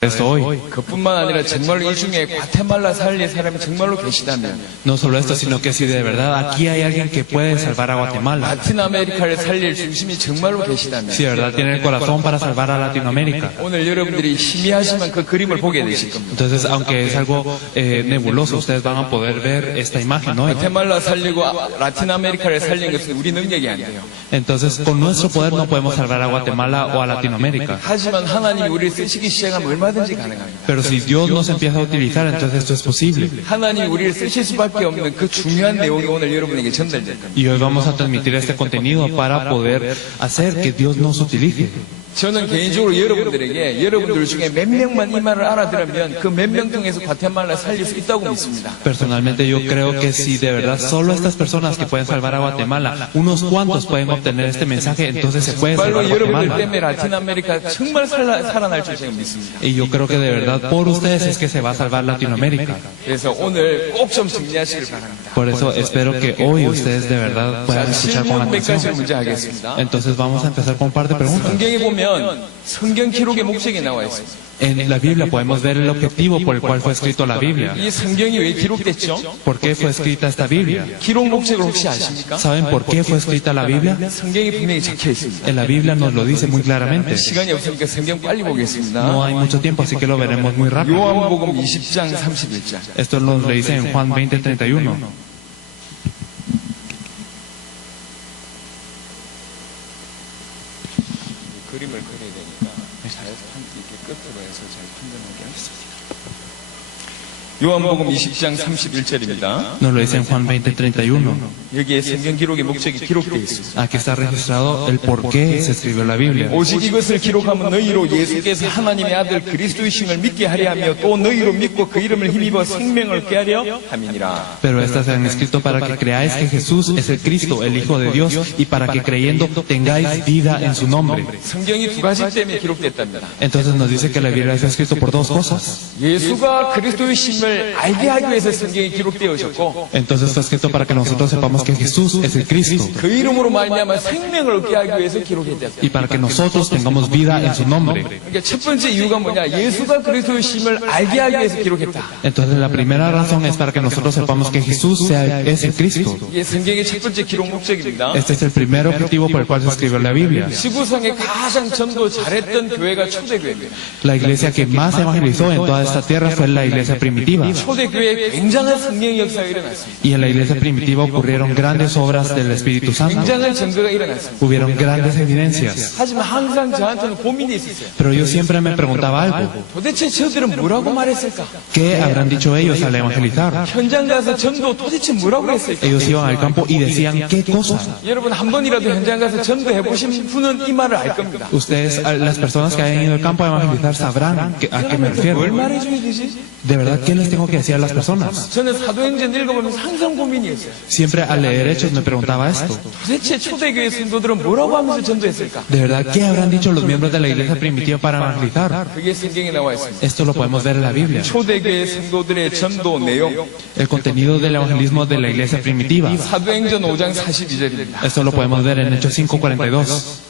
esto hoy. 그뿐만 아니라 정말로 이 중에 과테말라 살릴 사람이 정말로 계시다면 No solo esto, sino que si de verdad aquí hay alguien que puede salvar a Guatemala, 라틴 아메리카를 살릴 중심이 정말로 계시다면 si de verdad tiene el corazón para salvar a Latinoamérica. 오늘 여러분들이 희미하지만 그 그림을 보게 되실 겁니다. Entonces, aunque es algo nebuloso, ustedes van a poder ver esta imagen hoy. 과테말라 살리고 라틴 아메리카를 살린 것은 우리 능력이 안 돼요. Entonces, con nuestro poder no podemos salvar a Guatemala o a Latinoamérica. 하지만 하나님이 우리를 쓰시기 시작하면 얼마든지 가능합니다. Pero si Dios nos empieza a utilizar, entonces esto es posible. 하나님이 우리를 쓰실 수밖에 없는 그 중요한 내용이 오늘 여러분에게 전달될 겁니다. Y hoy vamos a transmitir este contenido para poder hacer que Dios nos utilice. 저는 개인적으로 여러분들에게 여러분들 중에 몇 명만 이 말을 알아들으면 그 몇 명 중에서 과테말라 살릴 수 있다고 믿습니다. Personalmente yo creo que si de verdad solo estas personas que pueden salvar a Guatemala, unos cuantos pueden obtener este mensaje, entonces se puede salvar 정말로 여러분들 Guatemala. 때문에 라틴 아메리카 정말 살아날 줄 제가 믿습니다. Y yo creo que de verdad por ustedes es que se va a salvar Latinoamérica. 그래서 오늘 꼭 좀 정리하시길 바랍니다. Por eso espero que hoy ustedes de verdad puedan escuchar con 질문 몇 가지 atención. 문제 하겠습니다. Entonces vamos a empezar con un par de preguntas. 성경에 보면 성경 기록의 목적이 나와 있습니다. En la Biblia podemos ver el objetivo por el cual fue escrito la Biblia. 이 성경이 왜 기록됐죠? ¿Por qué fue escrita esta Biblia? 기록 목적을 혹시 아십니까? ¿Saben por qué fue escrita la Biblia? 성경이 분명히 적혀 있습니다. En la Biblia nos lo dice muy claramente. 시간이 없으니까 성경 빨리 No 보겠습니다. hay mucho tiempo, así que lo veremos muy rápido. 요한복음 20장 31절. Esto nos lo dice en Juan 20:31. 그림을 그려야 되니까 잘 이렇게 끝으로 해서 잘 판단하게 하겠습니다. 요한복음 20장 31절입니다. Nos lo dice en Juan 20:31. 여기에 성경 기록의 목적이 기록되어 있습니다. Aquí está registrado el por qué se escribió la Biblia. 오직 이것을 기록하면 너희로 예수께서 하나님의 아들 그리스도이심을 믿게 하려 하며 또 너희로 믿고 그 이름을 힘입어 생명을 얻게 하려 함이니라. Pero estas se han escrito para que creáis que Jesús es el Cristo, el Hijo de Dios, y para que creyendo tengáis vida en su nombre. 성경이 두 가지 때문에 기록됐답니다. Entonces nos dice que la Biblia está escrito por dos cosas. 예수가 그리스도이심을 알게 하기 위해서 성경이 기록되어 오셨고 Entonces está escrito para que nosotros sepamos que Jesús es el Cristo, 그 이름으로 말미암아 생명을 얻게 하기 위해서 기록했다. y para que nosotros tengamos vida en su nombre. 그러니까 첫 번째 이유가 뭐냐? 예수가 그리스도이심을 알게 하기 위해서 기록했다. Entonces la primera razón es para que nosotros sepamos que Jesús es el Cristo. 이게 성경의 첫 번째 기록 목적입니다. Este es el primer objetivo por el cual se escribió la Biblia. 지구상에 가장 전도 잘했던 교회가 초대교회입니다. La iglesia que más evangelizó en toda esta tierra fue la iglesia primitiva. 초대교회에 굉장한 성령의 역사가 일어났습니다. Y en la iglesia primitiva ocurrieron grandes obras del Espíritu Santo. 굉장한 증거가 일어났습니다. Hubieron grandes evidencias. 하지만 항상 저한테는 고민이 있었어요. Pero yo siempre me preguntaba algo. 도대체 저들은 뭐라고 말했을까? ¿Qué habrán dicho ellos al evangelizar? 현장 가서 전도 도대체 뭐라고 했을까? Ellos iban al campo y decían qué cosa. 여러분 한 번이라도 현장 가서 전도해 보신 분은 이 말을 알 겁니다. Ustedes, las personas que hayan ido al campo a evangelizar, sabrán a qué me refiero. 뭘 말해줘야 되지? De verdad, ¿qué les tengo que decir a las personas? 저는 사도행전 읽어보면서 항상 고민이었어요. Siempre al leer Hechos me preguntaba esto. 도대체 초대교회 성도들은 뭐라고 하면서 전도했을까? De verdad, ¿qué habrán dicho los miembros de la iglesia primitiva para evangelizar? 그게 성경에 나와 있습니다. Esto lo podemos ver en la Biblia. 초대교회 성도들의 전도 내용, El contenido del evangelismo de la iglesia primitiva. 사도행전 5장 42절입니다. Esto lo podemos ver en Hechos 5:42.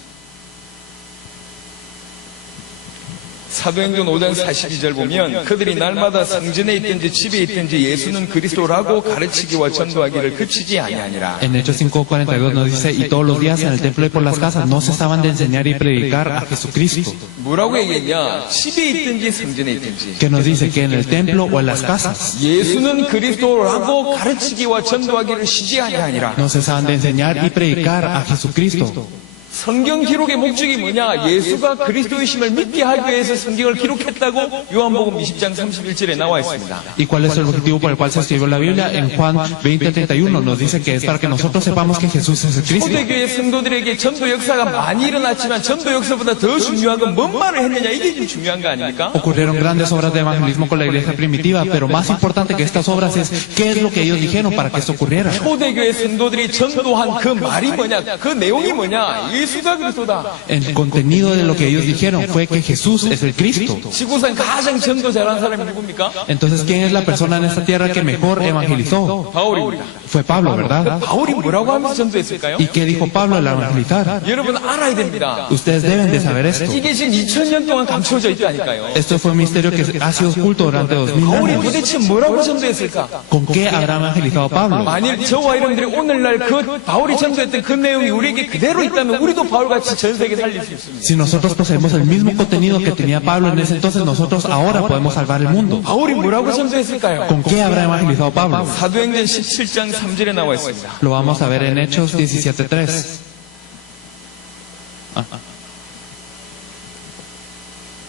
사도행전 5장 42절 보면 그들이 날마다 성전에 있든지 집에 있든지 예수는 그리스도라고 가르치기와 전도하기를 그치지 아니하니라. En Hechos 5:42 nos dice, y todos los días en el templo y por las casas no cesaban de enseñar y predicar a Jesucristo. 뭐라고 얘기했냐? 집에 있든지 성전에 있든지 Que nos dice que en el templo o en las casas 예수는 그리스도라고 가르치기와 전도하기를 쉬지 아니하니라. no cesaban de enseñar y predicar a Jesucristo. 성경 기록의 목적이 뭐냐? 예수가 그리스도이심을 믿게 하기 위해서 성경을 기록했다고 요한복음 20장 31절에 나와 있습니다. ¿Y cuál es el objetivo por el cual se escribió la Biblia? En Juan 20:31 nos dice que es para que nosotros sepamos que Jesús es el Cristo. 초대교회 성도들에게 전도 역사가 많이 일어났지만 전도 역사보다 더 중요한 건 뭔 말을 했느냐? 이게 좀 중요한 거 아닙니까? Ocurrieron grandes obras de evangelismo con la iglesia primitiva, pero más importante que estas obras es qué es lo que ellos dijeron para que esto ocurriera. 초대교회 성도들이 전도한 그 말이 뭐냐? 그 내용이 뭐냐? 예수가 그리스도다. El contenido de lo que ellos dijeron fue que Jesús es el Cristo. 지구상 가장 전도 잘하는 사람이 누굽니까? Entonces, ¿quién es la persona en esta tierra que mejor evangelizó? 바울입니다. Fue Pablo, ¿verdad? 바울이 뭐라고 하면서 전도했을까요? ¿Y qué dijo Pablo al evangelizar? 여러분 알아야 됩니다. Ustedes deben de saber esto. 이게 지금 2000년 동안 감춰져 있다니까요. Esto fue un misterio que ha sido oculto durante 2000 바울이 años. 도대체 뭐라고 전도했을까? ¿Con qué habrá evangelizado Pablo? 만일 저와 여러분들이 오늘날 그 바울이 전도했던 그 내용이 우리에게 그대로 있다면 우리도 바울같이 전 세계 살릴 수 있습니다. Si nosotros poseemos el mismo contenido que tenía Pablo en ese entonces, nosotros ahora podemos salvar el mundo. 바울이 뭐라고 전도했을까요? ¿Con qué habrá evangelizado Pablo? 사도행전 17장 3절에 나와 있습니다. Lo vamos a ver en Hechos 17:3.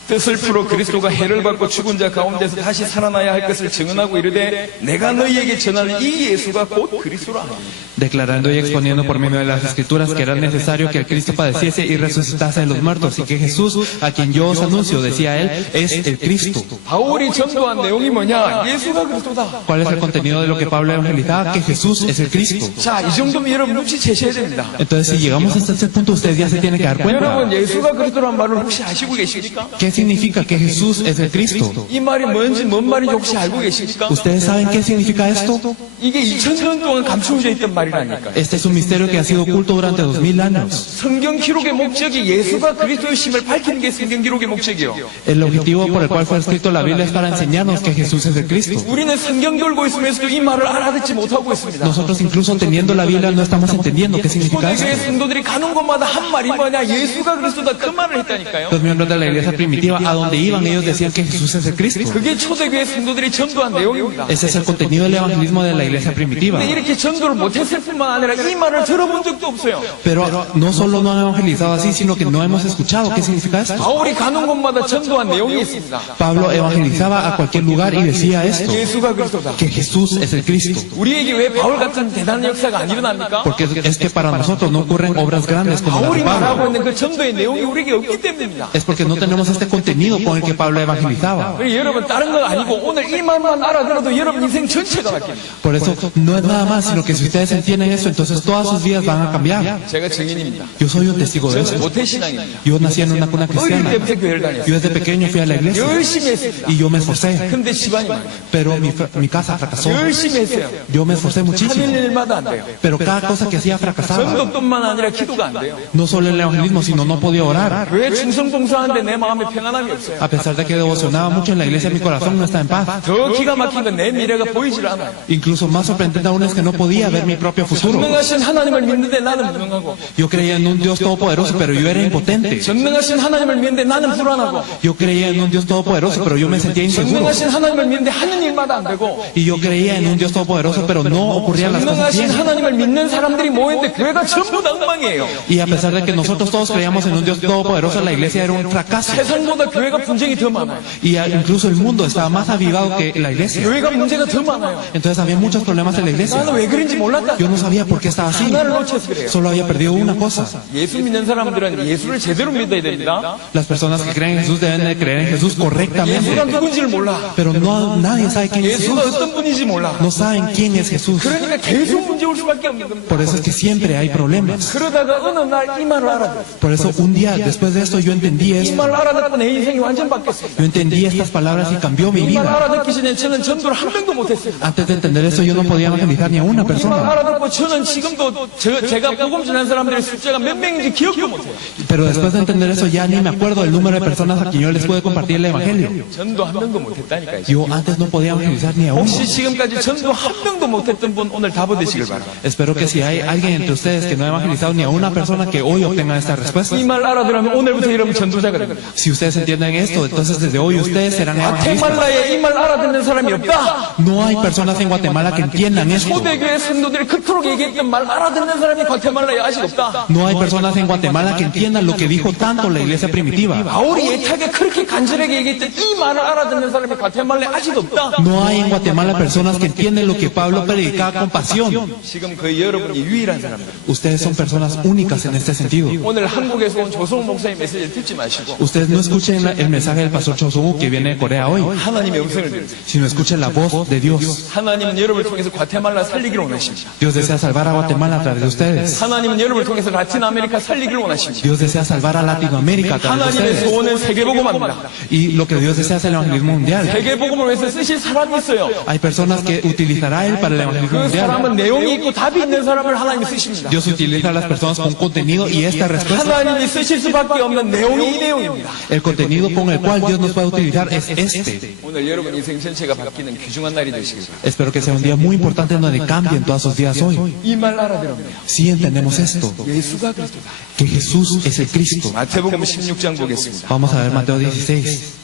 뜻을 풀어 그리스도가 해를 받고 죽은 자 가운데서 다시 살아나야 할 것을 증언하고 이르되 내가 너희에게 전하는 이 예수가 곧 그리스도라 하니. Declarando y exponiendo por medio de las Escrituras que era necesario que el Cristo padeciese y resucitase de los muertos, y que Jesús, a quien yo os anuncio, decía él, es el Cristo. 바울이 전도한 내용이 뭐냐? 예수가 그리스도다. ¿Cuál es el contenido de lo que Pablo evangelizaba? Que Jesús es el Cristo. 자, 이 정도면 여러분 눈치채셔야 됩니다. Entonces, si llegamos hasta ese punto, ustedes ya se tienen que dar cuenta. 여러분 예수가 그리스도란 말을 혹시 아시고 계십니까? ¿Qué significa que Jesús es el Cristo? 이 말이 뭔지 뭔 말인지 혹시 알고 계십니까? ¿Ustedes saben qué significa esto? 이게 2000년 동안 감추어져 있던 말이라니까요. Este es un misterio que ha sido oculto durante 2000 años. 성경 기록의 목적이 예수가 그리스도의 심을 밝히는 게 성경 기록의 목적이요. El objetivo por el cual fue escrito la Biblia es para enseñarnos que Jesús es el Cristo. 우리는 성경 돌고 있으면서도 이 말을 알아듣지 못하고 있습니다. Nosotros incluso teniendo la Biblia no estamos entendiendo qué significa 초대교회 esto. 성도들이 가는 곳마다 한 말이 뭐냐? 예수가 그리스도다 그 말을 했다니까요. Los miembros de la iglesia primitiva, a donde iban, ellos decían que Jesús es el Cristo. 그게 초대교회 성도들이 전도한 내용입니다. Ese es el contenido del evangelismo de la iglesia primitiva. 근데 이렇게 전도를 못했을 뿐만 아니라 이 말을 들어본 적도 없어요. Pero no solo no han evangelizado así, sino que no hemos escuchado qué significa esto. 바울이 가는 곳마다 전도한 내용이 있습니다. Pablo evangelizaba a cualquier lugar y decía esto, 예수가 그리스도다. que Jesús es el Cristo. 우리에게 왜 바울 같은 대단한 역사가 안 일어납니까? Porque es que para nosotros no ocurren obras grandes como las 바울이 de 말하고 Pablo. 있는 그 전도의 내용이 우리에게 없기 때문입니다. Es porque no tenemos este contenido con el que Pablo evangelizaba. 그리고 여러분 다른 거 아니고 오늘 이 말만 알아들어도 여러분 인생 전체가 바뀝니다. Por eso no es nada más, sino que si ustedes entienden eso, entonces todas sus vidas van a cambiar. 제가 증인입니다. Yo soy un testigo de 저는 eso. 모태신앙입니다. Yo nací en una cuna 어릴 cristiana. 때부터 교회를 다녔어요. Yo desde pequeño fui a la iglesia 열심히 했습니다. y yo me esforcé, 근데 집안이 망해요. pero mi casa fracasó. 열심히 했어요. Yo me esforcé 하는 muchísimo, 일마다 안 돼요. pero cada cosa que hacía fracasaba. 전도뿐만 아니라 기도가 안 돼요. No solo el evangelismo, sino no podía orar. 왜 충성봉사하는데 내 마음에 평안함이 없어요? A pesar de que devocionaba mucho en la iglesia, mi corazón no está en paz. 더 기가 막힌 건 내 미래가 보이질 않아요. Incluso más sorprendente aún es que no podía ver mi propio futuro. 전능하신 하나님을 믿는데 나는 무능하고 Yo creía en un Dios todopoderoso, pero yo era impotente. 전능하신 하나님을 믿는데 나는 불안하고 Yo creía en un Dios todopoderoso, pero yo me sentía inseguro. 전능하신 하나님을 믿는데 하는 일마다 안 되고 Y yo creía en un Dios todopoderoso, pero no ocurrían las cosas 전능하신 bien. 하나님을 믿는 사람들이 모였는데 교회가 전부 다 엉망이에요. Y a pesar de que nosotros todos creíamos en un Dios todopoderoso, la iglesia era un fracaso. 세상보다 교회가 분쟁이 더 많아요. Y incluso el mundo estaba más avivado que la iglesia. 교회가 문제가 더 많아요. Entonces había muchos problemas en la iglesia. 나는 왜 그런지 몰랐다. Yo no sabía por qué estaba así. 하나를 놓쳐서 그래요. Solo había perdido una cosa. 예수 믿는 사람들은 예수를 제대로 믿어야 됩니다. Las personas que creen en Jesús deben de creer en Jesús correctamente. 예수가 누군지를 몰라. Pero nadie sabe quién es 예수가 Jesús. 어떤 분인지 몰라. No saben quién es Jesús. 그러니까 계속 문제 올 수밖에 없는 겁니다. Por eso es que siempre hay problemas. 그러다가 어느 날 이 말을 알아들었어요. Por eso un día, después de esto, yo entendí 이 esto. 말을 알아듣고 내 인생이 완전 바뀌었어요. Yo entendí estas palabras y cambió mi 이 말 vida. 알아듣기 전에 저는 전도를 한 명도 못했어요. Antes de entender eso, yo no podía evangelizar ni a una 이 말 persona. 알아듣고 저는 지금도 제가 복음 전한 사람들의 숫자가 몇 명인지 기억도 못해요. Pero después de entender eso, ya ni me acuerdo del número de personas a quien yo les pude compartir el evangelio. 전도 한 명도 못했다니까요. Yo antes no podía evangelizar ni a uno. 혹시 지금까지 전도 한 명도 못했던 분 오늘 답 얻으시길 바랍니다. Espero que si hay alguien entre ustedes que no ha evangelizado ni a una persona, que hoy obtengan esta respuesta. 이 말 알아들으면 오늘부터 여러분 전도자가 됩니다. Si ustedes entienden esto, entonces desde hoy ustedes serán evangelistas. 과테말라에 이 말 알아듣는 사람이 없다. No hay personas en Guatemala que entiendan esto. 초대교회 성도들이 그토록 얘기했던 말 알아듣는 사람이 과테말라에 아직 없다. No hay personas en Guatemala que entiendan lo que dijo tanto la iglesia primitiva. 바울이 애타게 그렇게 간절하게 얘기했던 이 말을 알아듣는 사람이 과테말라에 아직 없다. No hay en Guatemala personas que entienden lo que Pablo predicaba con pasión. 지금 거의 여러분이 유일한 사람들. Ustedes son personas únicas en este sentido. 오늘 한국에서 온 조성욱 목사님 메시지를 듣지 마시고 Ustedes no escuchen escuchen el mensaje del pastor Cho Sung-woo que viene de Corea hoy, 하나님의 음성을 들으세요. sino escuchen la voz de Dios. 하나님은 여러분을 통해서 과테말라 살리기를 원하십니다. Dios desea salvar a Guatemala a través de ustedes. 하나님은 여러분을 통해서 라틴 아메리카 살리기를 원하십니다. Dios desea salvar a Latinoamérica a través de 하나님의 ustedes. 소원은 세계복음합니다. Y lo que Dios desea es el evangelismo mundial. 세계복음을 위해서 쓰실 사람이 있어요. Hay personas que utilizará Él para el evangelismo 그 사람은 mundial. 내용이 있고 답이 있는 사람을 하나님이 쓰십니다. Dios utiliza a las personas con contenido y esta respuesta. 하나님이 쓰실 수밖에 없는 내용이 이 내용입니다. El contenido con el cual Dios nos puede utilizar es este. 오늘 여러분 인생 전체가 바뀌는 귀중한 날이 되시길 바랍니다. Espero que sea un día muy importante en donde cambien todos sus días hoy. 이 말 알아들었네요. Si entendemos esto, 예수가 그리스도다. que Jesús es el Cristo. 마태복음 16장 보겠습니다. Vamos a ver Mateo 16.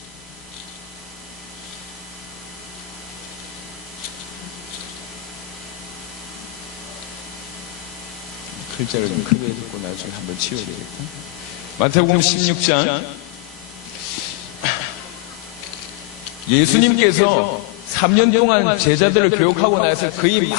글자를 좀 크게 해놓고 나중에 한번 치워야 되겠다. 마태복음 16장 예수님께서 3년 동안 제자들을 교육하고 나서 거의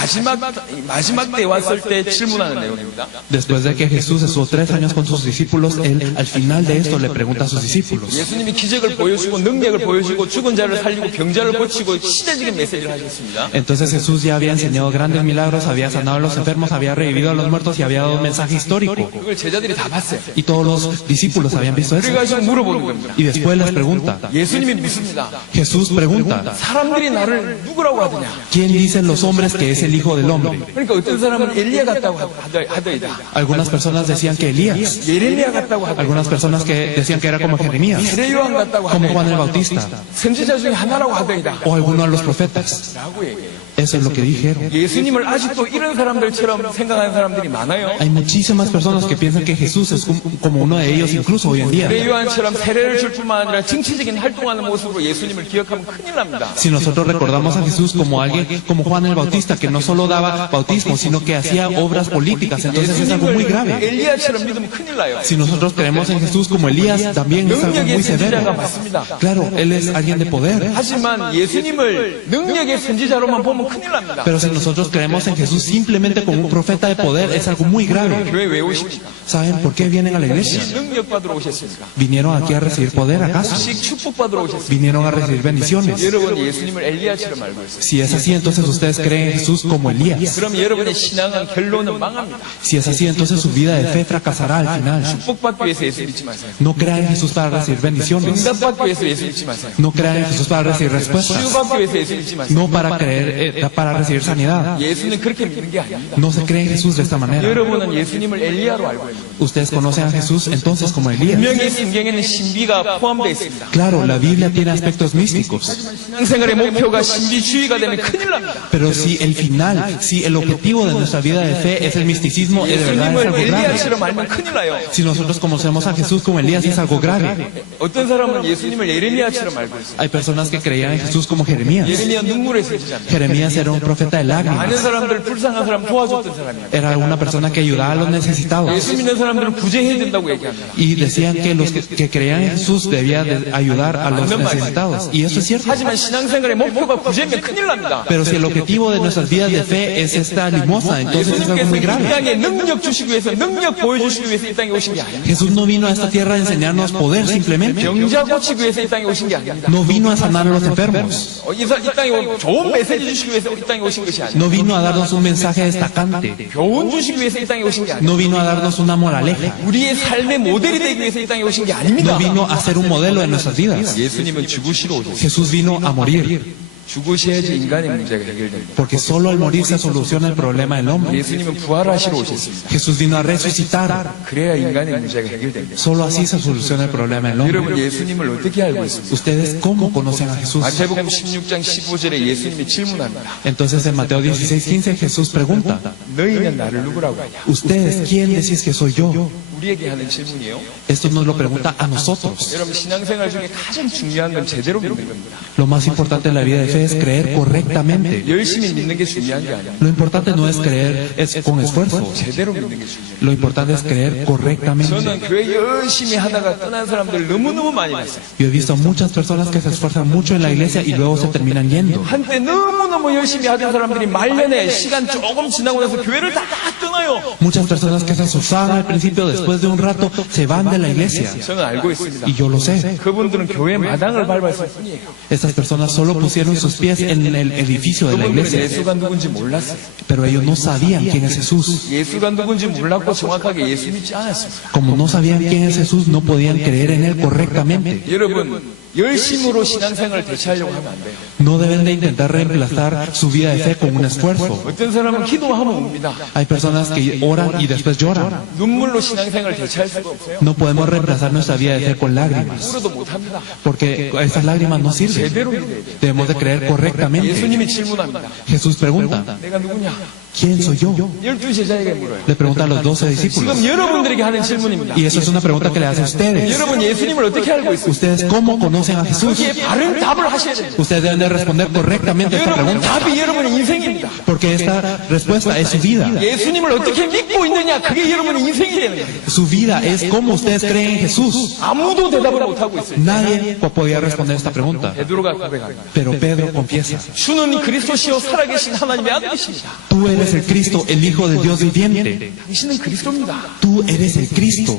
마지막 때 왔을 때 질문하는 내용입니다. Después de que Jesús estuvo 3 años con sus discípulos, Él al final de esto le pregunta a sus discípulos. 예수님이 기적을 보여주고 능력을 보여주고 죽은 자를 살리고 병자를 고치고 시대적인 메시지를 하셨습니다. Entonces Jesús ya había enseñado grandes milagros, había sanado a los enfermos, había revivido a los muertos y había dado un mensaje histórico. 그걸 제자들이 다 봤어요. Y todos los discípulos habían visto eso. 그래가지고 물어보는 겁니다. Y después les pregunta, 예수님이 묻습니다. Jesús pregunta, 사람들이 나를 누구라고 하더냐? ¿quién dicen los hombres que es el Hijo del Hombre? 그러니까 어떤 사람은 엘리야 같다고 하더이다. Algunas personas decían que Elías, 예레미야 같다고 하더이다. algunas personas que decían que era como Jeremías, 세례요한 같다고 como Juan el 하더이다. Bautista, 선지자 중에 하나라고 하더이다. o alguno de los profetas. 라고 얘기해요. Eso es lo que dijeron. 예수님을 아직도 이런 사람들처럼 생각하는 사람들이 많아요. Hay muchísimas personas que piensan que Jesús es como uno de ellos, incluso hoy en día. 세례요한처럼 세례를 줄 뿐만 아니라 정치적인 활동하는 모습으로 예수님을 기억하면 큰일 납니다. Si nosotros recordamos a Jesús como alguien, como Juan el Bautista, que no solo daba bautismo, sino que hacía obras políticas, entonces es algo muy 예수님을 grave. 엘리야처럼 믿으면 큰일 나요. Si nosotros creemos en Jesús como Elías, también es algo muy 능력의 선지자가 severo. 맞습니다. Claro, Él es alguien de poder. 하지만 예수님을 능력의 선지자로만 보면 큰일 납니다. Pero si nosotros creemos en Jesús simplemente como un profeta de poder, es algo muy grave. 교회 왜 오십니까? ¿Saben por qué vienen a la iglesia? 혹시 능력 받으러 오셨습니까? ¿Vinieron aquí a recibir poder acaso? 혹시 축복 받으러 오셨습니까? ¿Vinieron a recibir bendiciones? 여러분 예수님을 엘리야처럼 알고 있어요. Si es así, entonces ustedes creen en Jesús como Elías. 그럼 여러분의 신앙은 결론은 망합니다. Si es así, entonces su vida de fe fracasará al final. 축복받기 위해서 예수 믿지 마세요. No crean en Jesús para recibir bendiciones. 응답받기 위해서 예수 믿지 마세요. No crean en Jesús para recibir respuestas. 치유받기 위해서 예수 믿지 마세요. No para creer, para recibir sanidad. 예수는 그렇게 믿는 게 아닙니다. No se cree en Jesús de esta manera. 여러분은 예수님을 엘리야로 알고 있는 거예요. Ustedes conocen a Jesús entonces como Elías. 분명히 성경에는 신비가 포함되어 있습니다. Claro, la Biblia tiene aspectos místicos. 신앙생활의 목표가 신비주의가 되면 큰일 납니다. Pero si el final, si el objetivo de nuestra vida de fe es el misticismo, de verdad es 예수님을 algo grave. 엘리야처럼 알면 큰일 나요. Si nosotros conocemos a Jesús como Elías, es algo grave. 어떤 사람은 예수님을 예레미야처럼 알고 있어요. Hay personas que creían en Jesús como Jeremías. 예레미야 눈물의 선지자입니다. Jeremías era un profeta de 많은 lágrimas. 사람들 불쌍한 사람 도와줬던 사람이에요. Era una persona que ayudaba a los necesitados. 예수 믿는 사람들은 구제해야 된다고 얘기합니다. Y decían que los que creían en Jesús debían de ayudar a los necesitados. Y eso es cierto. 하지만 신앙생활의 목표가 구제면 큰일 납니다. Pero si el objetivo de nuestras vidas de fe es esta limosna, entonces es algo 예수님께서 muy 이 grave. 땅에 능력 주시기 위해서 능력 보여주시기 위해서 이 땅에 오신 게 아닙니다. Jesús no vino a esta tierra a enseñarnos poder simplemente. 병자 고치기 위해서 이 땅에 오신 게 아닙니다. No vino a sanar a los enfermos. 이 땅에 좋은 메시지 주시기 위해서 이 땅에 오신 것이 아닙니다. No vino a darnos un mensaje destacante. 교훈 주시기 위해서 이 땅에 오신 게 아닙니다. No vino a darnos una moraleja. 우리의 삶의 모델이 되기 위해서 이 땅에 오신 게 No 아닙니다. vino a ser un modelo de nuestras vidas. 예수님은 죽으시러 오셨어요. Jesús vino a morir. 죽으셔야지 인간의 문제가 해결됩니다. Porque solo al morir se soluciona el problema del hombre. 예수님은 부활하시러 오셨습니다. Jesús vino a resucitar. 그래야 인간의 문제가 해결됩니다. Solo así se soluciona el problema del hombre. 여러분 예수님을 어떻게 알고 있습니까? ¿Ustedes cómo conocen a Jesús? 마태복음 16장 15절에 예수님이 질문합니다. Entonces en Mateo 16:15 Jesús pregunta, 너희는 나를 누구라고 하냐? ¿ustedes quién decís que soy yo? 우리에게 하는 질문이에요. Esto nos lo pregunta a nosotros. 여러분 신앙생활 중에 가장 중요한 건 제대로 믿는 겁니다. Lo más importante en la vida de fe es creer correctamente. 열심히 믿는 게 중요한 게 아니에요. Lo importante no es creer con esfuerzo. 제대로 믿는 게 중요해요. Lo importante es creer correctamente. 저는 교회 열심히 하다가 떠난 사람들 너무너무 많이 봤어요. Yo he visto a muchas personas que se esfuerzan mucho en la iglesia y luego se terminan yendo. 한때 너무너무 열심히 하던 사람들이 말년에 시간 조금 지나고 나서 교회를 다 떠나요. Muchas personas que se esforzaban al principio, después después de un rato se van de la iglesia. 저는 알고 있습니다. Y yo lo sé. 그분들은 교회 마당을 밟았을 뿐이에요. Estas personas solo pusieron sus pies en el edificio de la 그분들은 iglesia. 예수가 누군지 몰랐어요. Pero ellos no sabían quién es Jesús. 예수가 누군지 몰랐고 정확하게 예수 믿지 않았습니다. Como no sabían quién es Jesús, no podían creer en Él correctamente. 여러분, 열심으로 신앙생활을 대체하려고 하면 안 돼요. No deben de intentar reemplazar su vida de fe con un esfuerzo. 어떤 사람은 기도하면 웁니다. Hay personas que oran y después lloran. 눈물로 신앙생활을 대체할 수가 없어요. No podemos reemplazar nuestra vida de fe con lágrimas, 울어도 못합니다. porque esas lágrimas no sirven. 제대로 믿어야 돼요. Debemos de creer correctamente. 예수님이 질문합니다. Jesús pregunta, 내가 누구냐? ¿quién soy yo? 12제자에게 물어요. Le pregunta a los 12 discípulos. 지금 여러분들에게 하는 질문입니다. Y eso es una pregunta que le hace a ustedes. 여러분 예수님을 어떻게 알고 있어요? ¿Ustedes cómo conocen a Jesús? 거기에 바른 답을 하셔야 됩니다. Ustedes deben de responder correctamente a esta 여러분 pregunta, 답이 여러분의 인생입니다. porque esta respuesta es su vida. 예수님을 어떻게 믿고 있느냐 그게 여러분의 인생이 되는 거예요. Su vida es cómo ustedes creen en Jesús. 아무도 대답을 못하고 있어요. Nadie podía responder esta pregunta, 베드로가 고백합니다. pero Pedro confiesa, 주는 그리스도시요 살아계신 하나님의 아들이십니다. tú eres el Cristo, el Hijo del Dios viviente. 당신은 그리스도입니다. Tú eres el Cristo.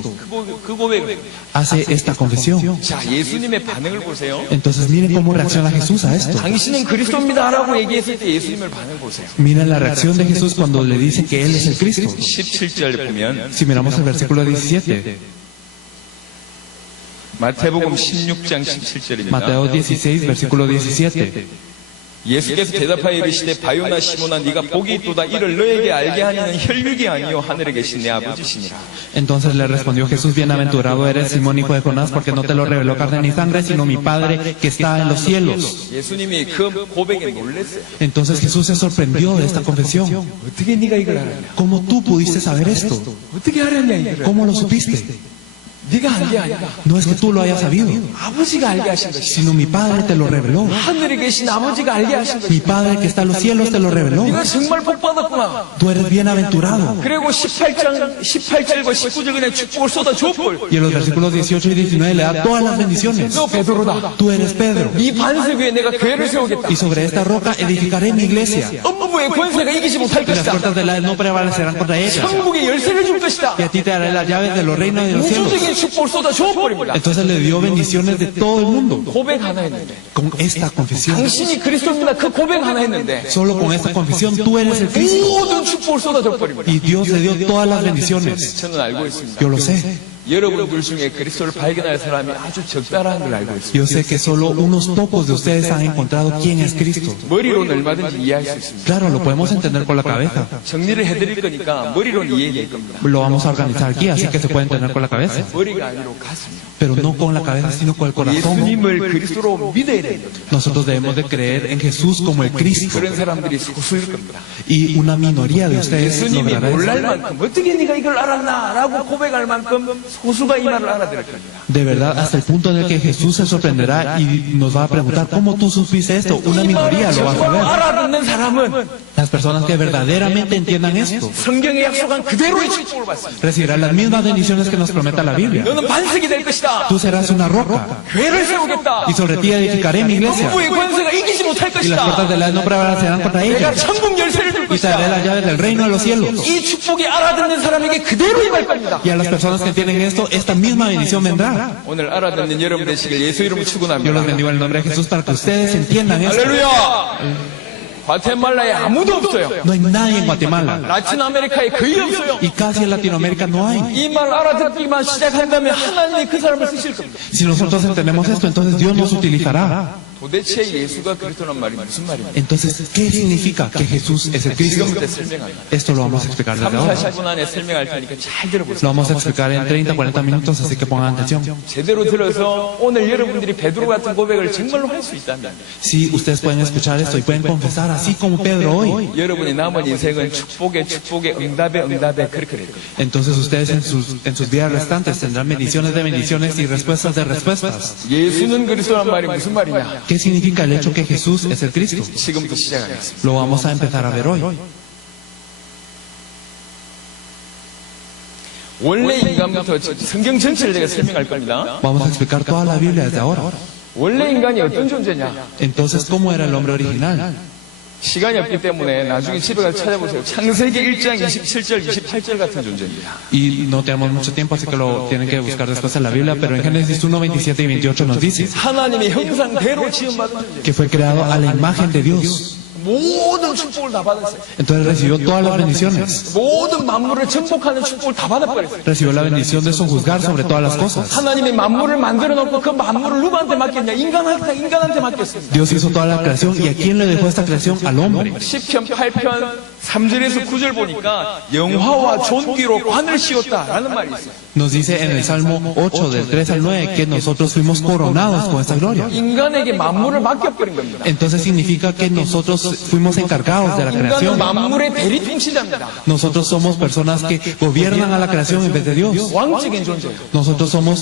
그 고백을. Hace esta confesión. 자, 예수님의 반응을 보세요. Entonces miren cómo reacciona Jesús a esto. 당신은 그리스도입니다라고 얘기했을 때 예수님의 반응을 보세요. Miren la reacción de Jesús cuando le dicen que Él es el Cristo. 17절 보면 Si miramos el versículo 17, 마태복음 16장 17절입니다. Mateo 16, versículo 17. 예수께서 대답하여 이르시되 바요나 시몬아 네가 복이 있도다 이를 너에게 알게 하니는 혈육이 아니요 하늘에 계신 내 아버지시니라. Entonces le respondió Jesús, bienaventurado eres Simón, hijo de Jonás, porque no te lo reveló carne ni sangre, sino mi Padre que está en los cielos. 예수님이 그 고백에 놀랐어요. Entonces Jesús se sorprendió de esta confesión. 어떻게 네가 이걸 알았냐? ¿Cómo tú pudiste saber esto? 어떻게 알았냐 이거를? ¿Cómo lo supiste? 네가 안 게 아니다. No es que tú lo hayas sabido, 아버지가 알게 하신 것이. sino mi Padre te lo reveló. 하늘에 계신 아버지가 알게 하신 것이. Mi Padre que está en los cielos te lo reveló. 네가 정말 복 받았구나. Tú eres bienaventurado. 그리고 18절과 19절 그냥 축복을 쏟아 줬걸. Y en los versículos 18 y 19 le da todas las bendiciones. 너 베드로다. Tú eres Pedro. 네 반석 위에 내가 교회를 세우겠다. Y sobre esta roca edificaré mi iglesia. 음부의 권세가 이기지 못할 Y las 것이다. puertas del Hades no prevalecerán contra ella. 천국의 열쇠를 줄 것이다. Y a ti te daré las llaves de los reinos de los cielos. 우주적인 축복을 쏟아 줘버립니다. Entonces le dio bendiciones de todo el mundo. 고백 하나 했는데 Con esta confesión. 당신이 그리스도입니다. 그 고백 하나 했는데 Solo con esta confesión tú eres el Cristo. 모든 축복을 쏟아 줘버립니다. Y Dios le dio todas las bendiciones. 저는 알고 있습니다. Yo lo sé. 여러분들 중에 그리스도를 발견할 사람이 아주 적다라는 걸 알고 있습니다. Yo sé que solo unos pocos de ustedes han encontrado quién es Cristo. 머리로는 얼마든지 이해할 수 있습니다. Claro, lo podemos entender con la cabeza. 정리를 해드릴 거니까 머리로는 이해될 겁니다. Lo vamos a organizar aquí, así que se puede entender con la cabeza. 머리가 아니라 가슴이요. Pero no con la cabeza, sino con el corazón. 예수님을 그리스도로 믿어야 됩니다. Nosotros debemos de creer en Jesús como el Cristo. 그런 사람들이 소수일 겁니다. Y una minoría de ustedes 예수님이 logrará 놀랄 eso. 만큼 어떻게 네가 이걸 알았나? 라고 고백할 만큼 소수가 이 말을 알아들을 겁니다. De verdad, hasta el punto en el que Jesús se sorprenderá y nos va a preguntar, ¿cómo tú supiste esto? Una 이 minoría 말을 lo va a 정말 saber. 알아듣는 사람은 Las personas que verdaderamente entiendan esto 성경에 약속한 그대로의 축복을 받습니다. recibirán las mismas bendiciones que nos promete la Biblia. 너는 반석이 될 것이다. Tú serás una roca 교회를 세우겠다. y sobre ti edificaré mi iglesia. 음부의 권세가 이기지 못할 Y las puertas 것이다. del Hades no prevalecerán contra 내가 ella. 천국 열쇠를 줄 Y te daré 것이다. las llaves del reino de los cielos. 이 축복이 알아듣는 사람에게 그대로 임할 겁니다. Y a las personas que entienden esto, esta misma bendición vendrá. 오늘 알아듣는 여러분 되시길 예수 이름으로 Yo los 축원합니다. bendigo en el nombre de Jesús para que ustedes entiendan esto. 할렐루야. 과테말라에 아무도 없어요. No hay nadie en Guatemala. 라틴 아메리카에 거의 없어요. Y casi en Latinoamérica no hay. 이 말 알아듣기만 시작한다면 하나님이 그 사람을 쓰실 겁니다. Si nosotros entendemos esto, entonces Dios nos utilizará. 도대체 예수가 그리스도란 말이 무슨 말입니까? Entonces, ¿qué significa que Jesús es el Cristo? 지금부터 설명합니다. Esto lo vamos a explicar desde 3, ahora. 40분 안에 설명할 테니까 잘 들어보세요. Lo vamos a explicar en 30, 40 minutos, así que pongan atención. 제대로 들어서 오늘 여러분들이 베드로 같은 고백을 정말로 할 수 있다면 Si ustedes pueden escuchar esto y pueden confesar así como Pedro hoy, 여러분의 남은 인생은 축복의 응답의 그렇게 될 겁니다. entonces ustedes en sus vidas restantes tendrán bendiciones de bendiciones y respuestas de respuestas. 예수는 그리스도란 말이 무슨 말이냐? ¿Qué significa el hecho que Jesús es el Cristo? 지금부터 시작하겠습니다. Lo vamos a empezar a ver hoy. 원래 인간부터 성경 전체를 제가 설명할 겁니다. Vamos a explicar toda la Biblia desde ahora. 원래 인간이 어떤 존재냐? Entonces, ¿cómo era el hombre original? 시간이 없기 때문에 나중에 집에 가서 찾아보세요. 창세기 1장 27절, 28절 같은 존재입니다. Y no tenemos mucho tiempo, así que lo tienen que buscar después en la Biblia, pero en Génesis 1, 27 y 28 nos dice 하나님의 형상대로 지음받은 존재. que fue creado a la imagen de Dios. 모든 축복을 다 받았어요. Entonces recibió todas las bendiciones. 모든 만물을 정복하는 축복을 다 받아버렸어요. Recibió la bendición de sojuzgar sobre todas las cosas. 하나님이 만물을 만들어 놓고 그 만물을 누구한테 맡겼냐? 인간한테 맡겼습니다. Dios hizo toda la creación, ¿y a quién le dejó esta creación? Al hombre. 10편 8편 3절에서 9절 보니까 영화와 존귀로 관을 씌웠다라는 말이 있어요. Nos dice en el Salmo 8, del 3 al 9, que nosotros fuimos coronados con esta gloria. 인간에게 만물을 맡겨버린 겁니다. Entonces significa que nosotros fuimos encargados de la 인간은 creación. 만물의 대리 통치자입니다. Nosotros somos personas que gobiernan a la creación en vez de Dios. 왕적인 존재예요. Nosotros somos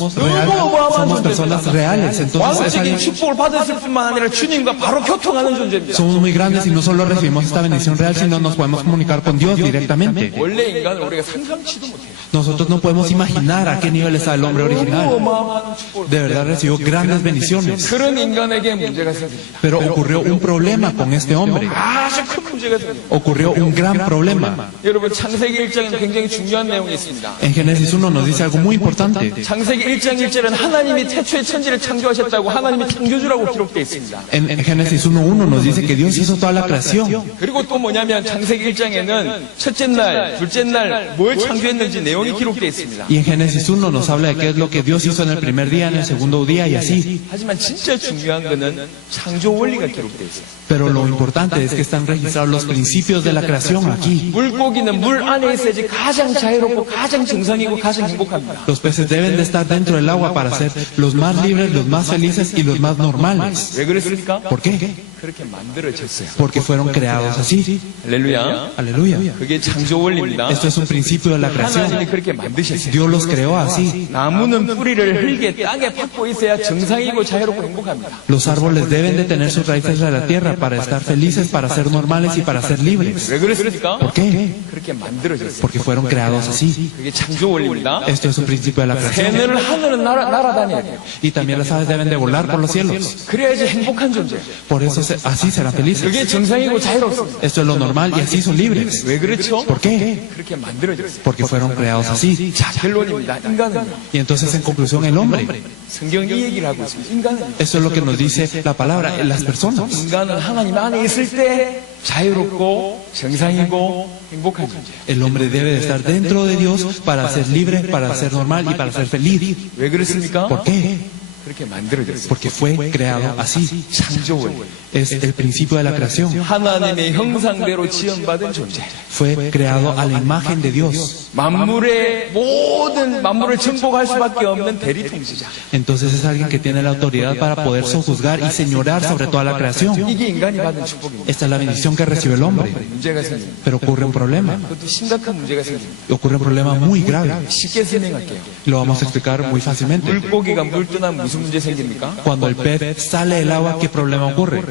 personas reales. Entonces es 왕적인 alguien- 축복을 받았을 뿐만 아니라 주님과 바로 교통하는 존재입니다. somos muy grandes y no solo recibimos esta bendición real, sino nos podemos comunicar con Dios directamente. 원래 인간은 우리가 상상치도 못해요. Nosotros no podemos imaginar a qué nivel está el hombre original. 어마어마한 축복을. De verdad recibió grandes bendiciones. 그런 인간에게 문제가 생깁니다. Pero ocurrió un problema con este hombre. 아주 큰 문제가 생깁니다. Ocurrió un gran problema. 여러분 창세기 1장에는 굉장히 중요한 내용이 있습니다. En Génesis 1 nos dice algo muy importante. 창세기 1장 1절은 하나님이 태초에 천지를 창조하셨다고 하나님이 창조주라고 기록되어 있습니다. En Génesis 1:1 nos dice que Dios hizo toda la creación. 그리고 또 뭐냐면 창세기 1장에는 첫째 날, 둘째 날 뭘 창조했는지 내용이 기록되어 있습니다. Y en Génesis 1 nos habla de qué es lo que Dios hizo en el primer día, en el segundo día y así. 하지만 진짜 중요한 거는 창조 원리가 기록되어 있어요. Pero lo importante es que están registrados los principios de la creación aquí. 물고기는 물 안에 있어야지 가장 자유롭고 가장 정상이고 가장 행복합니다. Los peces deben de estar dentro del agua para ser los más libres, los más felices y los más normales. 왜 그랬습니까? ¿Por qué? 그렇게 만들어졌어요. Porque fueron creados así. 할렐루야. Aleluya. 그게 창조 원리입니다. Esto es un principio de la creación. 하나님이 그렇게 만드셨어요. Dios los creó así. 나무는 뿌리를 흙에 땅에 팍고 있어야 정상이고 자유롭고 행복합니다. Los árboles deben de tener sus raíces en la tierra para estar felices, para ser normales y para ser libres. 왜 그랬습니까? ¿Por qué? 그렇게 만들어졌어요. Porque fueron creados así. 그게 창조 원리입니다. Esto es un principio de la creación. 새는 하늘은 날아다녀야 돼요. Y también las aves deben de volar por los cielos. 그래야지 행복한 존재예요. Por eso así serán felices. 그게 정상이고 자유롭습니다. Esto es lo normal y así son libres. 왜 그렇죠? ¿Por qué? 그렇게 만들어졌어요. Porque fueron creados así. 자, 결론입니다. 인간은요. Y entonces en conclusión el hombre. 성경이 이 얘기를 하고 있습니다. 인간은 Eso es lo que nos dice la palabra, las personas. 인간은 하나님 안에 있을 때 자유롭고 정상이고 행복한 존재예요. El hombre debe de estar dentro de Dios para ser libre, para ser normal y para ser feliz. 왜 그렇습니까? ¿Por qué? 그렇게 만들어졌어요. Porque fue creado así. 창조 원리. Es el principio de la creación. 하나님의 형상대로 지음받은 존재. Fue creado a la imagen de Dios. 만물의 모든 만물을 정복할 수밖에 없는 대리 통치자. Entonces es alguien que tiene la autoridad para poder sojuzgar y señorar sobre toda la creación. 이게 인간이 받은 축복입니다. Esta es la bendición que recibe el hombre. 문제가 생깁니다. Pero ocurre un problema. 그것도 심각한 문제가 생깁니다. Ocurre un problema muy grave. 쉽게 설명할게요. Lo vamos a explicar muy fácilmente. 물고기가 물 떠나면 무슨 문제 생깁니까? Cuando el pez sale del agua, ¿qué problema ocurre?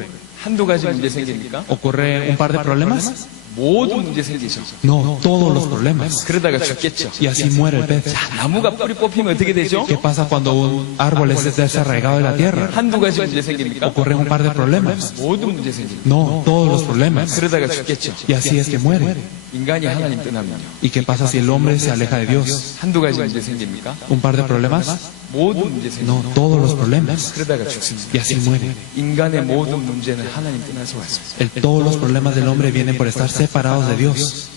한두 가지 문제 생깁니까? ¿Ocurre un par de problemas? 모든 문제 생기죠. No, todos los problemas. 그러다가 죽겠죠. Y así muere el pez. 나무가 뿌리 뽑히면 어떻게 되죠? ¿Qué pasa cuando un árbol es desarraigado de la tierra? 한두 가지 문제 생깁니까? Ocurre un par de problemas. 모든 문제 생깁니다. No, todos los problemas. 그러다가 죽겠죠. Y así es que muere. 인간이 하나님 떠나면요. ¿Y qué pasa si el hombre se aleja de Dios? 한두 가지 문제 생깁니까? ¿Un par de problemas? 모든 문제 생깁니다. No, todos los problemas. 그러다가 죽습니다. Y así muere. 인간의 모든 문제는 하나님 떠나서 왔습니다. Todos los problemas del hombre vienen por estar separados de Dios.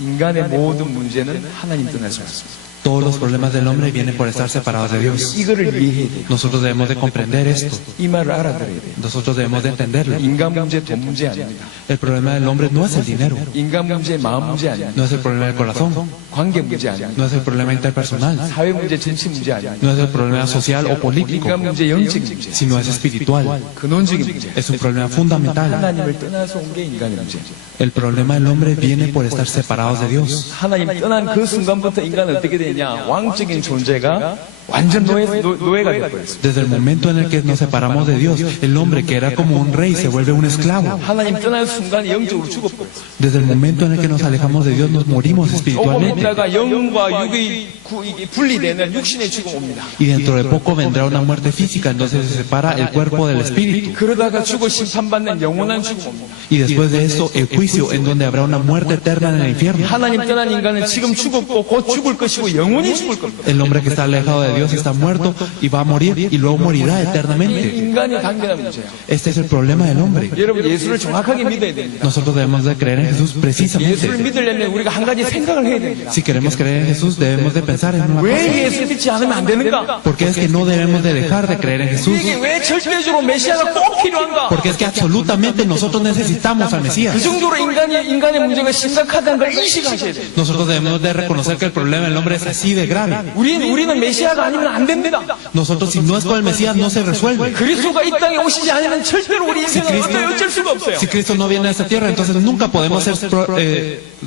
인간의 모든 문제는 하나님 떠나서 왔습니다. Todos los problemas del hombre vienen por estar separados de Dios. 이거를 이해해야 돼요. Nosotros debemos de comprender esto. 이 말을 알아들어야 돼요. Nosotros debemos de entenderlo. 인간 문제, 돈 문제 아닙니다. El problema del hombre no es el dinero. 인간 문제, 마음 문제 아닙니다. No es el problema del corazón. 관계 문제 아닙니다. No es el problema interpersonal. 사회 문제, 정치 문제 아닙니다. No es el problema social o político, 인간 문제, 영적 문제, sino es espiritual. 근원적인 문제. Es un problema fundamental. 하나님을 떠나서 온 게 인간의 문제. El problema del hombre viene por estar separados de Dios. 하나님 떠난 그 순간부터 인간은 어떻게 되냐? 왕적인 존재가 완전 노예가 되어버렸어요. Desde el momento en el que nos separamos de Dios, el hombre que era como un rey se vuelve un esclavo. 하나님 떠난 순간 영적으로 죽어버렸어요. Desde el momento en el que nos alejamos de Dios, nos morimos espiritualmente. 있다가 영과 육의 이게 분리되는 육신의 죽음 옵니다. Y dentro de poco vendrá una muerte física, entonces se separa el cuerpo del espíritu. 그러다가 죽어 심판받는 영원한 죽음 옵니다. Y después de eso, el juicio, en donde habrá una muerte eterna en el infierno. 하나님 떠난 인간은 지금 죽었고 곧 죽을 것이고 영원히 죽을 겁니다. El hombre que está alejado de Dios está muerto y va a morir y luego morirá eternamente. 인간의 당면한 문제예요. Este es el problema del hombre. 여러분 예수를 정확하게 믿어야 됩니다. Nosotros debemos de creer en Jesús 예수를 precisamente. 믿으려면 우리가 한 가지 생각을 해야 됩니다. Si queremos creer en Jesús, debemos de pensar en una cosa. 왜 예수 믿지 않으면 안 되는가? Porque es que no debemos de dejar de creer en Jesús. 이게 왜 절대적으로 메시아가 꼭 필요한가? Porque es que absolutamente nosotros necesitamos al 그 Mesías. 정도로 인간의 문제가 심각하다는 걸 인식하셔야 돼요. Nosotros debemos de reconocer que el problema del hombre es así de grave. 우리는 메시아가 아니면 안 됩니다. Nosotros, si no es con el Mesías, no se resuelve. 그리스도가 이 땅에 오시지 않으면 절대로 우리 인생은 어쩔 수가 없어요. Si Cristo no viene a esta tierra, entonces nunca podemos ser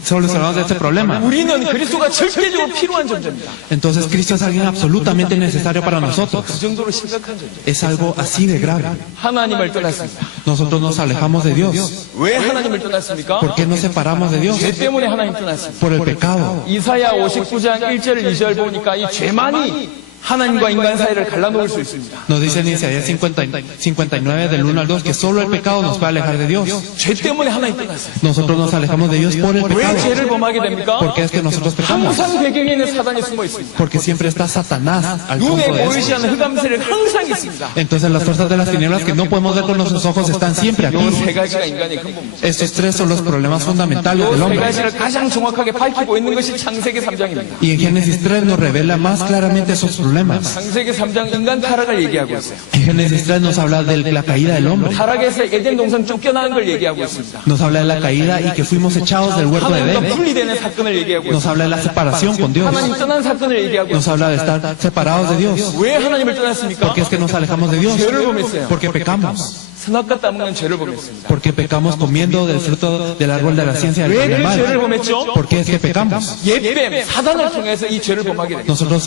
solucionados de este problema. 우리는 그리스도가 절대적으로 필요한 존재입니다. Entonces Cristo es alguien absolutamente necesario para nosotros. 그 정도로 심각한 존재. Es algo así de grave. 하나님을 떠났습니다. Nosotros nos alejamos de Dios. 왜 하나님을 떠났습니까? ¿Por qué nos separamos de Dios? 죄 때문에 하나님 떠났습니다. Por el pecado. 이사야 59장 1절 2절 보니까 이 죄만이 하나님과 인간 사이를 갈라놓을 수 있습니다. Nos dice en Isaías 59 del 1 al 2 que solo el pecado nos puede alejar de Dios. 죄 때문에 하나님 떠났어요. Nosotros nos alejamos de Dios por el 왜 pecado. 죄를 범하게 됩니까? ¿Por qué es que nosotros pecamos? 항상 배경에는 사단이 숨어 있습니다. Porque siempre está Satanás al fondo 눈에 de 보이지 eso. 않는 흑암세를 항상 있습니다. Entonces las fuerzas de las tinieblas que no podemos ver con nuestros ojos están siempre aquí. 이 세 가지가 인간의 근본 문제. Estos tres son los problemas fundamentales del 이 세 hombre. 가지를 가장 정확하게 밝히고 있는 것이 창세기 3장입니다. Y en Génesis 3 nos revela más claramente esos problemas. 창세기 3장 인간 타락을 얘기하고 있어요. En Génesis 3 nos habla de la caída del hombre. 타락에서 에덴 동산 쫓겨나는 걸 얘기하고 있습니다. Nos habla de la caída y que fuimos echados del huerto de 하나님과 Edén. 분리되는 사건을 얘기하고 Nos 있습니다. habla de la separación con Dios. 하나님 떠난 사건을 얘기하고 Nos 있습니다. habla de estar separados de Dios. 왜 하나님을 떠났습니까? Porque es que nos alejamos de Dios. 죄를 범했어요. Porque pecamos. 선악과 따먹는 죄를 범했습니다. Porque pecamos comiendo del fruto del árbol de la ciencia del 왜 bien y 그 del 죄를 mal. 범했죠? Porque es que pecamos. 옛뱀, 사단을 통해서 이 죄를 범하게 됩니다. Nosotros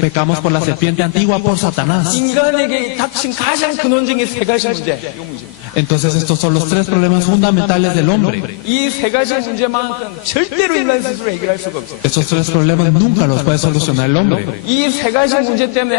pecamos por la serpiente antigua, por Satanás. 인간에게 닥친 가장 근원적인 세 가지 문제. 이 문제입니다. Entonces estos son los tres problemas fundamentales del hombre. 이 세 가지 문제만큼 절대로 인간 스스로 해결할 수가 없어요. Estos tres problemas nunca los puede solucionar el hombre. 이 세 가지 문제 때문에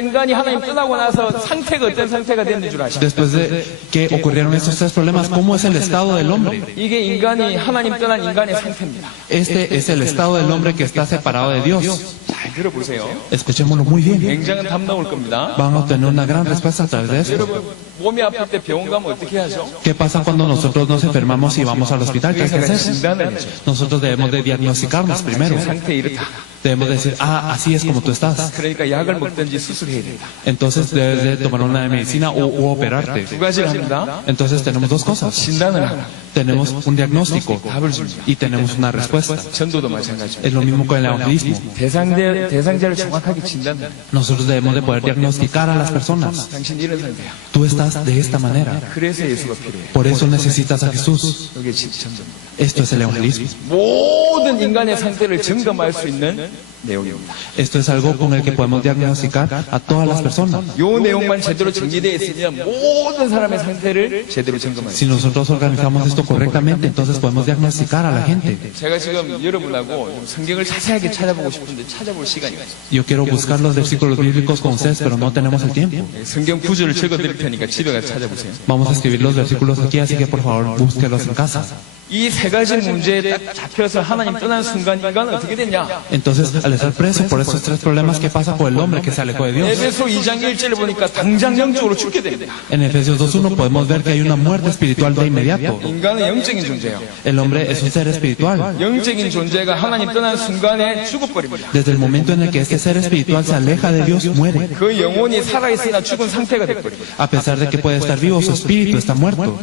인간이 하나님 떠나고 나서 상태가 어떤 상태가 됐는 줄 아시죠? Después de que ocurrieron estos tres problemas, ¿cómo es el estado del hombre? 이게 인간이 하나님 떠난 인간의 상태입니다. Este es el estado del hombre que está separado de Dios. 잘 들어보세요. Escuchémoslo muy bien. 굉장한 답 나올 겁니다. Van a obtener una gran respuesta a través de esto. 여러분, 몸이 아플 때 병원 가면 어떻게 하죠? ¿Qué pasa cuando nosotros nos enfermamos y vamos al hospital? ¿Qué hay que 의사가 hacer? 진단을 해줘. Nosotros debemos de diagnosticarnos primero. 상태 이렇다. Debemos decir, así es como tú estás. 그러니까 약을 먹든지 수술해야 된다. Entonces debes de tomar una medicina o operarte. 두 가지를 합니다. Entonces tenemos dos cosas. 진단을 하고 Tenemos un diagnóstico 답을 줍니다. y tenemos una respuesta. 전도도 마찬가지입니다. Es lo mismo con el evangelismo. 대상자를 정확하게 진단해야 돼요. Nosotros debemos de poder diagnosticar a las personas. 당신 이런 상태야. Tú estás de esta manera. 그래서 예수가 필요해요. Por eso necesitas a Jesús. 이게 전도입니다. Esto es el evangelismo. 모든 인간의 상태를 점검할 수 있는 내용입니다. Esto es algo con el que podemos diagnosticar a todas las personas. 이 내용만 제대로 정리되어 있으면 모든 사람의 상태를 제대로 점검할 수 Si nosotros organizamos esto correctamente, entonces podemos diagnosticar a la gente. 있어요. 제가 지금 여러분하고 좀 성경을 자세하게 찾아보고 싶은데 찾아볼 시간이 없어요. Yo quiero buscar los versículos bíblicos con ustedes, pero no tenemos el tiempo. 성경 구절을 적어드릴 테니까 집에 가서 찾아보세요. Vamos a escribir los versículos aquí, así que por favor búsquelos en casa. 이 세 가지 문제에 딱 잡혀서 하나님 떠난 순간 인간은 어떻게 됐냐? Entonces, al estar preso por estos tres problemas, ¿qué pasa por el hombre que se alejó de Dios? 에베소 2장 1절을 보니까 당장 영적으로 죽게 됩니다. En Efesios 2.1 podemos ver que hay una muerte espiritual de inmediato. 인간은 영적인 존재예요. El hombre es un ser espiritual. 영적인 존재가 하나님 떠난 순간에 죽어버립니다. Desde el momento en el que este ser espiritual se aleja de Dios, muere. 그 영혼이 살아있으나 죽은 상태가 돼버립니다. A pesar de que puede estar vivo, su espíritu está muerto.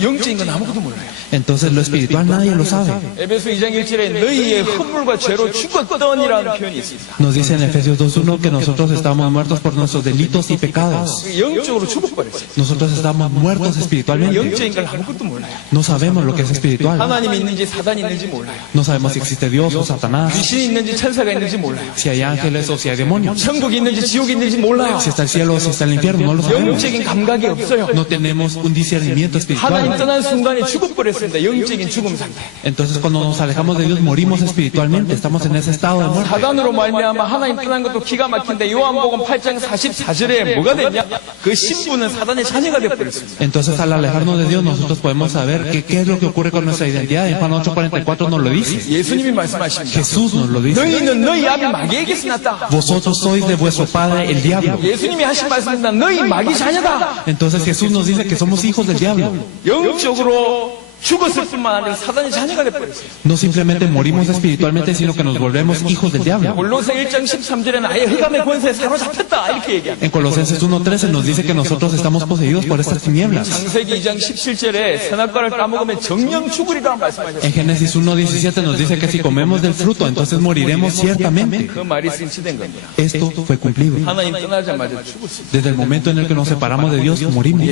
영적인 건 아무것도 몰라요. Entonces lo espiritual nadie lo sabe. 에베소 2장 1절에 너희의 허물과 죄로 죽었더니라는 표현이 있습니다. Nos dice en Efesios 2.1 que nosotros estamos muertos por nuestros delitos y pecados. 영적으로 죽어버렸어요. Nosotros estamos muertos espiritualmente. 영적인 걸 아무것도 몰라요. No sabemos lo que es espiritual. 하나님이 있는지 사단이 있는지 몰라요. No sabemos si existe Dios o Satanás, 귀신이 있는지 천사가 있는지 몰라요. si hay ángeles o si hay demonios, 천국이 있는지 지옥이 있는지 몰라요. si está el cielo o si está el infierno, no lo sabemos. 영적인 감각이 없어요. No tenemos un discernimiento espiritual. 하나님 떠난 순간에 죽어버렸습니다. 영적인 죽음 상태. Entonces cuando nos alejamos de Dios morimos espiritualmente, estamos en ese estado de muerte. 사단으로 말미암아 하나님 떠난 것도 기가 막힌데 요한복음 8장 44절에 뭐가 됐냐? 그 신부는 사단의 자녀가 되어버렸습니다. Entonces al alejarnos de Dios nosotros podemos saber qué es lo que ocurre con nuestra identidad. En Juan 8:44 nos lo dice. 예수님이 말씀하십니다. Jesús nos lo dice. 너희는 너희 아비 마귀에게서 났다. Vosotros sois de vuestro padre el diablo. 예수님이 하신 말씀입니다. 너희 마귀 자녀다. Entonces Jesús nos dice que somos hijos del diablo. 영적으로 죽었을 뿐만 아니라 사단의 자녀가 되어버렸어요. No simplemente morimos espiritualmente, sino que nos volvemos hijos del diablo. 골로새 1장 13절에는 아예 흑암의 권세에 사로잡혔다 이렇게 얘기합니다. En Colosenses 1:13 nos dice que nosotros estamos poseídos por estas tinieblas. 창세기 2장 17절에 선악과를 따먹으면 정령 죽으리라 말씀하셨습니다. En Génesis 1:17 nos dice que si comemos del fruto, entonces moriremos ciertamente. 그 말이 성취된 겁니다. Esto fue cumplido. 하나님 떠나자마자 죽었어요. Desde el momento en el que nos separamos de Dios, morimos.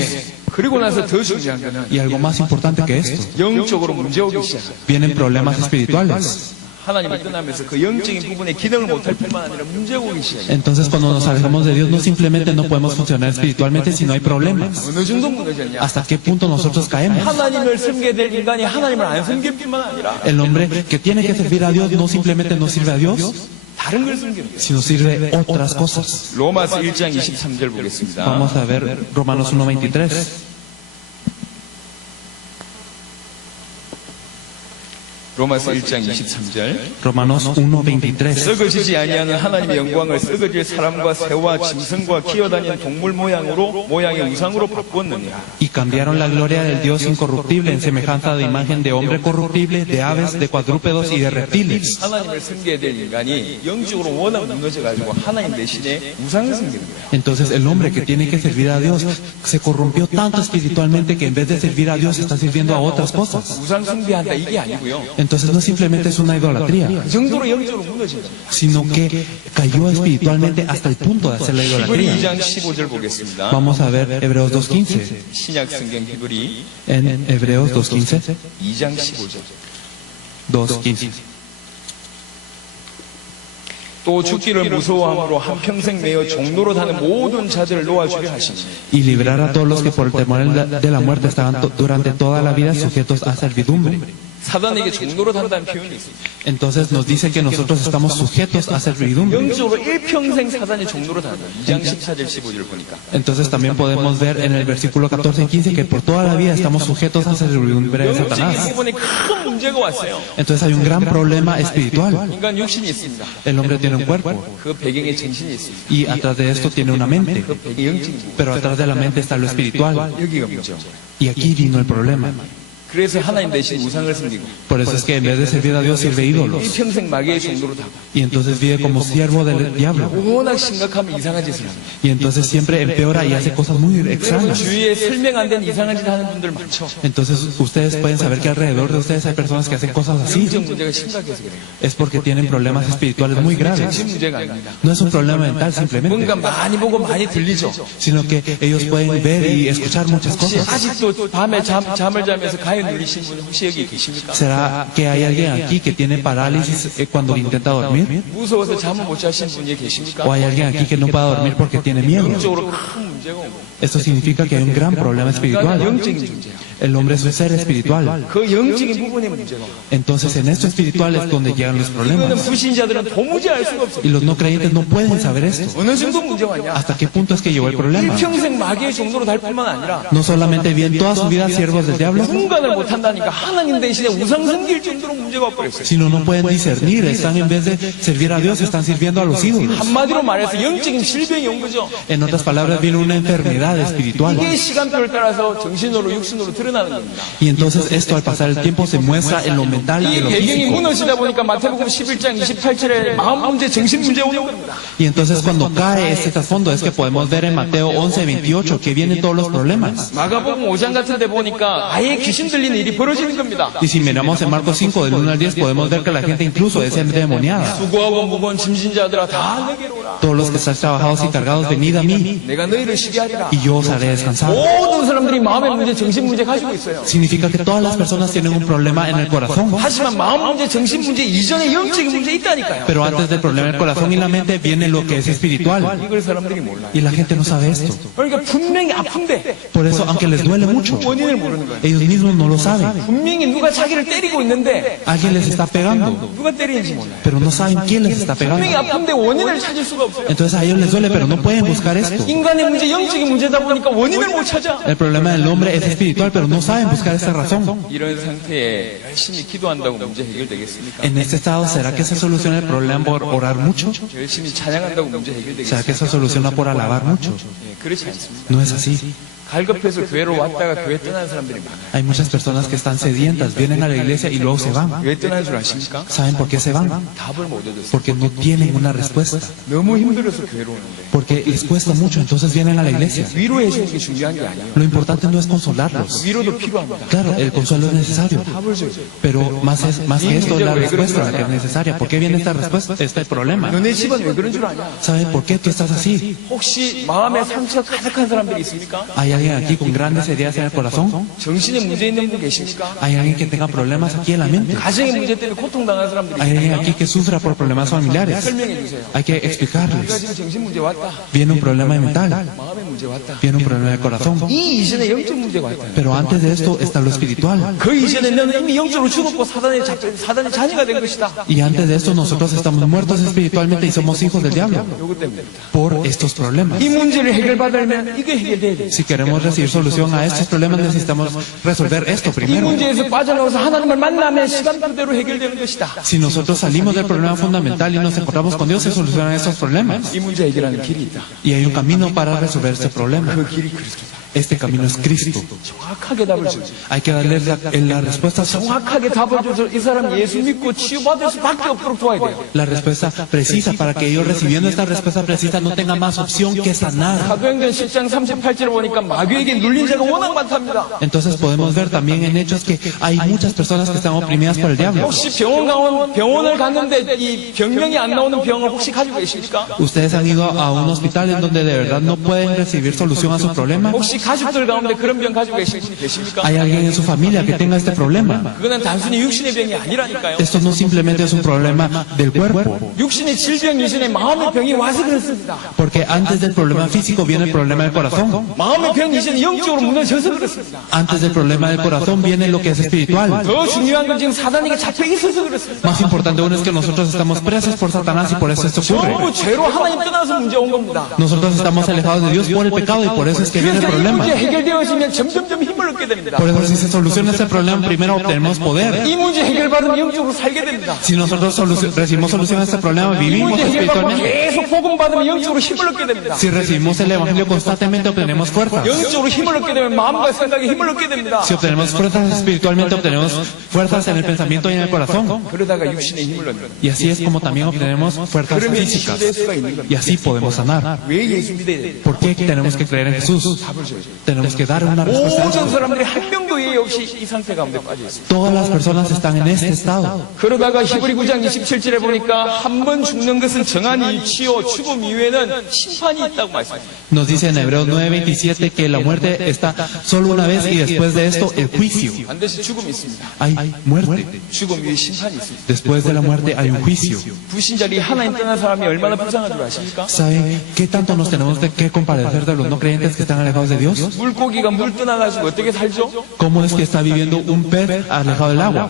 그리고 나서 더 중요한 거는 Y algo más importante que esto, 영적으로 문제 오기 시작해요. vienen problemas espirituales. 하나님이 떠나면서 그 영적인 부분에 기능을 못할 뿐만 아니라 문제가 오기 시작해요. Entonces cuando nos alejamos de Dios, no simplemente no podemos funcionar espiritualmente, sino hay problemas. 어느 정도 무너졌냐? ¿Hasta qué punto nosotros caemos? 하나님을 섬겨야 될 인간이 하나님을 안 섬길 뿐만 아니라 El hombre que tiene que servir a Dios no simplemente no sirve a Dios, 다른 걸 섬기는 거예요. sino sirve otras cosas. 로마서 1장 23절 보겠습니다. Vamos a ver Romanos 1:23. 로마서 1장 23절. Romanos 1:23. 썩어지지 아니하는 하나님의 영광을 썩어질 사람과 새와 짐승과 기어다니는 동물 모양의 우상으로 바꾸었느냐. Y cambiaron la gloria del Dios incorruptible en semejanza de imagen de hombre corruptible, de aves, de cuadrúpedos y de reptiles. 하나님을 섬겨야 될 인간이 영적으로 워낙 무너져가지고 하나님 대신에 우상을 섬기는 거예요. Entonces el hombre que tiene que servir a Dios se corrompió tanto espiritualmente que en vez de servir a Dios está sirviendo a otras cosas. 우상 숭배한다 이게 아니고요. Entonces no simplemente es una idolatría, 그 정도로 영적으로 무너진 겁니다. sino que cayó espiritualmente hasta el punto de hacer la 히브리 idolatría. 2장 15절 보겠습니다. Vamos a ver Hebreos 2:15. 신약 성경 히브리 En Hebreos 2:15. 2장 15절. 2:15. 또 죽기를 무서워함으로 한평생 매여 종로로 다는 모든 자들을 놓아주려 하시니 Y librar a todos los que por el temor de la muerte estaban durante toda la vida sujetos a servidumbre. 사단에게 종로로 단다는 표현이 있습니다. Entonces nos dice que nosotros estamos sujetos a servidumbre. 영적으로 일평생 사단이 종로로 단다. 2장 14절 15절 보니까. Entonces también podemos ver en el versículo 14 y 15 que por toda la vida estamos sujetos a servidumbre de 영적인 Satanás. 부분에 큰 문제가 왔어요. Entonces hay un gran problema espiritual. 인간 육신이 있습니다. El hombre tiene un cuerpo 그 배경에 정신이 있습니다. y atrás de esto tiene una mente, 그 배경이 영적인 부분. pero atrás de la mente está lo espiritual. 여기가 문제죠. Y aquí vino el problema. 그래서 하나님 대신 우상을 섬기고 Por eso es que en vez de servir a Dios sirve ídolos. 일평생 마귀의 종로로 다고 Y entonces vive como siervo del diablo. 워낙 심각하면 이상한 짓을 합니다. Y entonces siempre empeora y hace cosas muy 여러분 extrañas. 주위에 설명 안 된 이상한 짓 하는 분들 많죠. Entonces ustedes pueden saber que alrededor de ustedes hay personas que hacen cosas así. 영적 문제가 심각해서 그래요. Es porque tienen problemas espirituales muy graves. 정신 문제가 아닙니다. No es un problema mental simplemente, 뭔가 많이 보고 많이 들리죠. sino que ellos pueden ver y escuchar muchas 혹시 cosas. 아직도 밤에 잠을 자면서 가위 눌리신 분 혹시 여기 계십니까? ¿Será que hay alguien aquí que tiene parálisis cuando intenta dormir? 무서워서 잠을 못 자신 분이 계십니까? ¿O hay alguien aquí que no pueda dormir porque tiene miedo? 영적으로 큰 문제가 온 거예요. Esto significa que hay un gran problema 그러니까 espiritual. 영적인 존재예요. El hombre es un ser espiritual. 그 영적인 부분의 문제가 와요. Entonces en esto espiritual es donde llegan los 이거는 problemas. 불신자들은 도무지 알 수가 없어요. Y los no creyentes no pueden saber esto. 어느 정도 문제가 왔냐? ¿Hasta qué punto es que llegó el problema? 일평생 마귀의 종로로 달 뿐만 아니라 No solamente viven toda su vida siervos del diablo, 분간을 못 한다니까 하나님 대신에 우상 섬길 정도로 문제가 와버렸어요. sino no pueden discernir. Están en vez de servir a Dios, están sirviendo a los ídolos. 한마디로 말해서 영적인 질병이 온 거죠. En otras palabras, viene una enfermedad espiritual. 이게 시간표를 따라서 정신으로 육신으로 드러나는 겁니다. Y entonces esto al pasar el tiempo se muestra en lo mental y 이 en lo 배경이 físico. 무너지다 보니까 마태복음 11장 28절에 마음 문제, 정신 문제 오는 겁니다. Y entonces cuando cae este trasfondo es que podemos ver en Mateo 11:28 que vienen todos los problemas. 마가복음 5장 같은 데 보니까 아예 귀신 들리는 일이 벌어지는 겁니다. Y si miramos en Marcos 5 del 1 al 10 podemos ver que la gente incluso es endemoniada. 수고하고 무거운 짐진 자들아 다 내게로 오라. Todos los que estáis trabajados y cargados, venid a mí. 내가 너희를 쉬게 하리라. y yo os haré descansar. 모든 사람들이 마음의 문제, 정신 문제 가지고 있어요. Significa que todas las personas tienen un problema en el corazón. 하지만 마음 문제, 정신 문제 이전에 영적인 문제 있다니까요. Pero antes del problema del corazón y la mente viene lo que es espiritual. 이걸 사람들이 몰라요. Y la gente no sabe esto. 그러니까 분명히 아픈데 Por eso, aunque les duele mucho, 원인을 모르는 거예요. ellos mismos no lo saben. 분명히 누가 자기를 때리고 있는데 Alguien les está pegando, 누가 때리는지 몰라요. pero no saben quién les está 분명히 pegando. 아픈데 원인을 찾을 수가 없어요. Entonces a ellos les duele, pero no pueden buscar esto. 인간의 문제, 영적인 문제다 보니까 원인을 못 찾아. El problema del hombre es espiritual, pero no saben buscar esa razón. 이런 상태에 열심히 기도한다고 문제 해결되겠습니까? En este estado, ¿será que se soluciona el problema por orar mucho? 열심히 찬양한다고 문제 ¿Será 해결되겠습니까? que se soluciona por alabar mucho? 예, 그렇지 않습니다. No es así. 갈급해서 교회로 왔다가 교회 떠나는 사람들이 많아요. Hay muchas personas que están sedientas, vienen a la iglesia y luego se van. 왜 떠나는 줄 아십니까? ¿Saben por qué se van? 답을 못 얻었어요. Porque no tienen una respuesta. 너무 힘들어서 교회로 오는데. Porque les cuesta mucho, entonces vienen a la iglesia. 위로해 주는 게 중요한 게 아니에요. Lo importante no es consolarlos. 위로도 필요합니다. Claro, el consuelo es necesario. 답을 줘요. Pero más que esto es la respuesta la que es necesaria. ¿Por qué viene esta respuesta? Este problema. 너네 집은 왜 그런 줄 아냐? ¿Saben por qué tú estás así? 혹시 마음에 상처 가득한 사람들이 있습니까? ¿Hay alguien aquí con grandes heridas en el corazón? 정신에 문제 있는 분 계십니까? ¿Hay alguien que tenga problemas aquí en la mente? 가정의 문제 때문에 고통당하는 사람들이 ¿Hay alguien 있습니까? aquí que sufra por problemas familiares? 설명해 주세요. Hay que 우리가 explicarles. 지금 정신 문제 왔다. Viene un problema mental, 마음의 문제 왔다. viene un problema del corazón. 이 이전에 영적 문제가 왔다. Pero antes de esto está lo espiritual. 그 이전에 너는 이미 영적으로 죽었고 사단의 자녀가 된 것이다. Y antes de esto nosotros estamos muertos espiritualmente y somos hijos del diablo 요것 때문입니다. por estos problemas. 이 문제를 해결받으려면 이게 해결돼야 돼. Si queremos recibir solución a estos problemas necesitamos resolver esto 이 primero. 문제에서 빠져나와서 하나님을 만나면 시간 그대로 해결되는 것이다. Si nosotros salimos del problema fundamental y nos encontramos con Dios, se solucionan estos problemas. 이 문제 해결하는 길이 있다. Y hay un camino para resolver este problema. 그 길이 그리스도다. Este camino es Cristo. 정확하게 답을 줘. Hay que darle la respuesta, 정확하게 답을 줘서 이 사람 예수 믿고 치유받을 수밖에 없도록 도와야 돼요. la respuesta precisa para que ellos recibiendo esta respuesta precisa no tengan más opción que sanar. 사도행전 10장 38절을 보니까 마귀에게 눌린 자가 워낙 많답니다. Entonces podemos ver también en Hechos que hay muchas personas que están oprimidas por el diablo. 혹시 병원을 갔는데 이 병명이 안 나오는 병을 혹시 가지고 계십니까? Ustedes han ido a un hospital en donde de verdad no pueden recibir solución a su problema. 혹시 가족들 가운데 그런 병 가지고 계십니까? ¿Hay alguien en su familia que tenga este problema? 그거는 단순히 육신의 병이 아니라니까요. Esto no simplemente es un problema del cuerpo, 육신의 질병 이전에 마음의 병이 와서 그렇습니다. porque antes del problema físico viene el problema del corazón. 마음의 병 이전에 영적으로 무너져서 그렇습니다. Antes del problema del corazón viene lo que es espiritual. 더 중요한 건 지금 사단에게 잡혀 있어서 그렇습니다. Más importante aún es que nosotros estamos presos por Satanás y por eso esto ocurre. 전부 죄로 하나님 떠나서 문제 온 겁니다. Nosotros estamos alejados de Dios por el pecado y por eso es que viene el 그래서 이 problema. 문제 해결되어지면 점점점 힘을 얻게 됩니다. Por eso si se soluciona este problema, primero obtenemos poder. 이 문제 해결받으면 영적으로 살게 됩니다. Si nosotros recibimos solución a este problema, 이 vivimos 문제 해결받고 espiritualmente. 계속 복음 받으면 영적으로 힘을 얻게 됩니다. Si recibimos el Evangelio constantemente, obtenemos fuerzas. 영적으로 힘을 얻게 되면 마음과 생각에 힘을 얻게 됩니다. Si obtenemos fuerzas espiritualmente, obtenemos fuerzas en el pensamiento y en el corazón. 그러다가 육신에 힘을 얻는 거예요. Y así es como también obtenemos fuerzas 그러면 físicas. 치유될 수가 있는 겁니다. Y así podemos sanar. 왜 예수 믿어야 돼요? ¿Por qué tenemos que creer en Jesús? Tenemos que dar una respuesta a 모든 eso. 사람들이 한 명도 예의 없이 이 상태 가운데 빠져 있습니다. Todas las personas están en este estado. 그러다가 히브리 9장 27절에 보니까 한 번 죽는 것은 정한 이치요 죽음 이후에는 심판이 있다고 말씀합니다. Nos dice en Hebreos 9:27 que la muerte está solo una vez y después de esto el juicio. 반드시 죽음이 있습니다. Hay muerte. 죽음 위에 심판이 있습니다. Después de la muerte hay un juicio. 불신자리 하나님 떠난 사람이 얼마나 불쌍한 줄 아십니까? ¿Saben qué tanto nos tenemos que compadecer de los no creyentes que están alejados de Dios? 물고기가 물 떠나가지고 어떻게 살죠? ¿Cómo es que está viviendo un pez alejado del agua?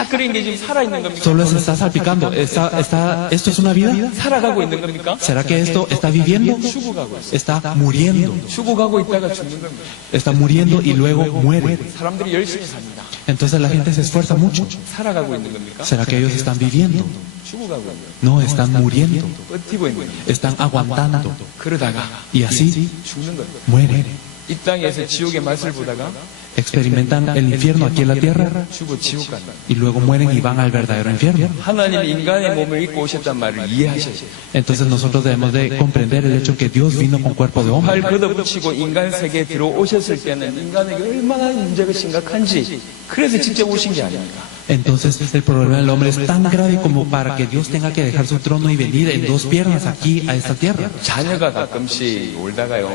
바삭바삭거리는 게 지금 살아있는 겁니까? Solo se está salpicando. ¿Esto es una vida? 살아가고 있는 겁니까? ¿Será que esto está viviendo? 죽어가고 있어요. Está muriendo. 죽어가고 있다가 죽는 겁니다. Está muriendo y luego muere. 사람들이 열심히 삽니다. Entonces la gente se esfuerza mucho. 살아가고 있는 겁니까? ¿Será que ellos están viviendo? 죽어가고 있는 겁니다. No, están muriendo. 버티고 있는 겁니다. Están aguantando. 그러다가 Y así 죽는 겁니다. mueren. 이 땅에서 지옥의 맛을 보다가 Experimentan el infierno aquí en la tierra 죽어 지옥 간다. y luego mueren y van al verdadero infierno. 하나님이 인간의 몸을 입고 오셨단 말을 이해하셔야 돼요. Entonces nosotros debemos de comprender el hecho que Dios vino con cuerpo de 팔 hombre. 걷어붙이고 인간 세계에 들어오셨을 때는 인간에게 얼마나 문제가 심각한지 그래서 직접 오신 게 아닙니까? Entonces el problema del hombre es tan grave como para que Dios tenga que dejar su trono y venir en dos piernas aquí a esta tierra. 자녀가 가끔씩 울다가요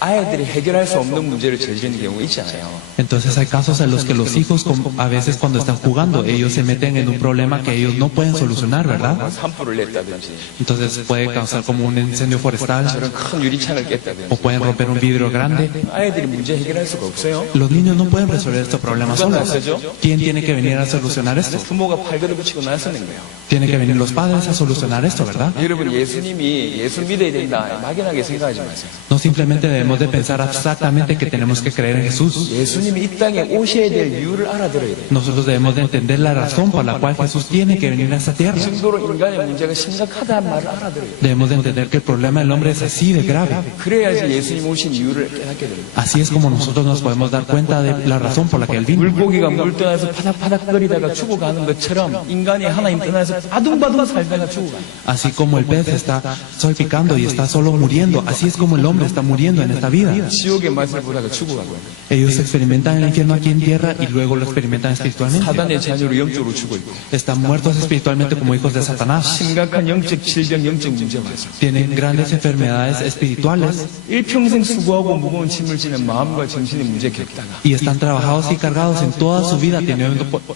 아이들이 해결할 수 없는 문제를 저지르는 경우가 있잖아요. Entonces hay casos en los que los hijos, a veces cuando están jugando, ellos se meten en un problema que ellos no pueden solucionar, ¿verdad? 산불을 냈다든지 Entonces puede causar como un incendio forestal 저런 큰 유리창을 깼다든지 o pueden romper un vidrio grande. 아이들이 문제 해결할 수가 없어요. Los niños no pueden resolver estos problemas solos. ¿Quién tiene que venir a solucionar esto? 부모가 팔걸음 붙이고 나서는 거예요. Tienen que venir los padres a solucionar esto, ¿verdad? 여러분 예수님이 예수 믿어야 된다 막연하게 생각하지 마세요. No simplemente debemos de pensar abstractamente que tenemos que creer en Jesús. 예수님이 이 땅에 오셔야 될 이유를 알아들어야 돼요. Nosotros debemos de entender la razón por la cual Jesús tiene que venir a esta tierra. 이 정도로 인간의 문제가 심각하다는 말을 알아들어야 돼요. Debemos de entender que el problema del hombre es así de grave. 그래야지 예수님 오신 이유를 깨닫게 됩니다. Así es como nosotros nos podemos dar cuenta de la razón por la que Él vino. 물고기가 물 떠나서 파닥파닥거리다가 죽어가는 것처럼 인간이 하나님 떠나서 바둥바둥 살다가 죽어가요. Así como el pez está salpicando y está solo muriendo, así es como el hombre está muriendo en esta vida. 지옥의 맛을 보다가 죽어가고요. Ellos experimentan el infierno aquí en tierra y luego lo experimentan espiritualmente. 사단의 자녀로 영적으로 죽어 있고 Están muertos espiritualmente como hijos de Satanás. 심각한 영적 질병, 영적 문제가 있어요. Tienen grandes enfermedades espirituales 일평생 수고하고 무거운 짐을 지는 마음과 정신의 문제 겪다가 y están trabajados y cargados en toda su vida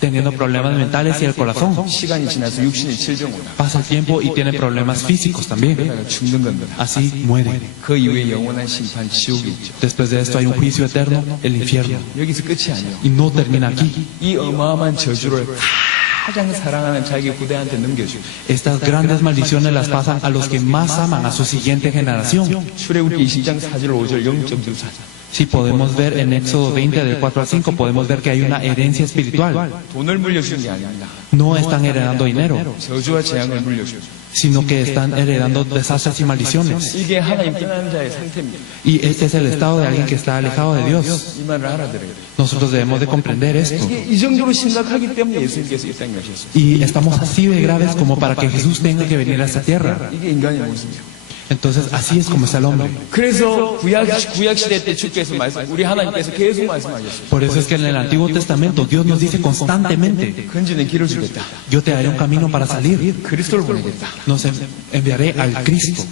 teniendo problemas mentales y el corazón. 시간이 지나서 육신의 질병 오나 Pasa el tiempo y tienen problemas físicos también. 그러다가 죽는 겁니다. Así mueren. 그 이후에 영원한 심판 지옥이 있죠. Después de esto hay un juicio eterno, el infierno. 여기서 끝이 아니에요. Y no termina aquí. 이 어마어마한 저주를 가장 사랑하는 자기 후대한테 넘겨주고 Estas grandes maldiciones las pasan a los que más aman a su siguiente generación. 출애굽기 20장 4절 5절 영적 유산 Si podemos ver en Éxodo 20 del 4 al 5, podemos ver que hay una herencia espiritual. 돈을 물려주는 게 아닙니다. No están heredando dinero, 저주와 재앙을 물려주죠. sino que están heredando desastres y maldiciones. 이게 하나님 떠나는 자의 상태입니다. Y este es el estado de alguien que está alejado de Dios. 이 말을 알아들어야 돼요. Nosotros debemos de comprender esto. 이게 이 정도로 심각하기 때문에 예수님께서 이 땅에 오셨어요. Y estamos así de graves como para que Jesús tenga que venir a esta tierra. 이게 인간의 모습이에요. Entonces así es como está el hombre. 그래서 구약 시대 때 주께서 우리 하나님께서 계속 말씀하셨어요. Por eso es que en el Antiguo Testamento Dios nos dice constantemente, 건지는 길을 주겠다. yo te haré un camino para salir. 그리스도를 보내겠다. Nos enviaré al Cristo,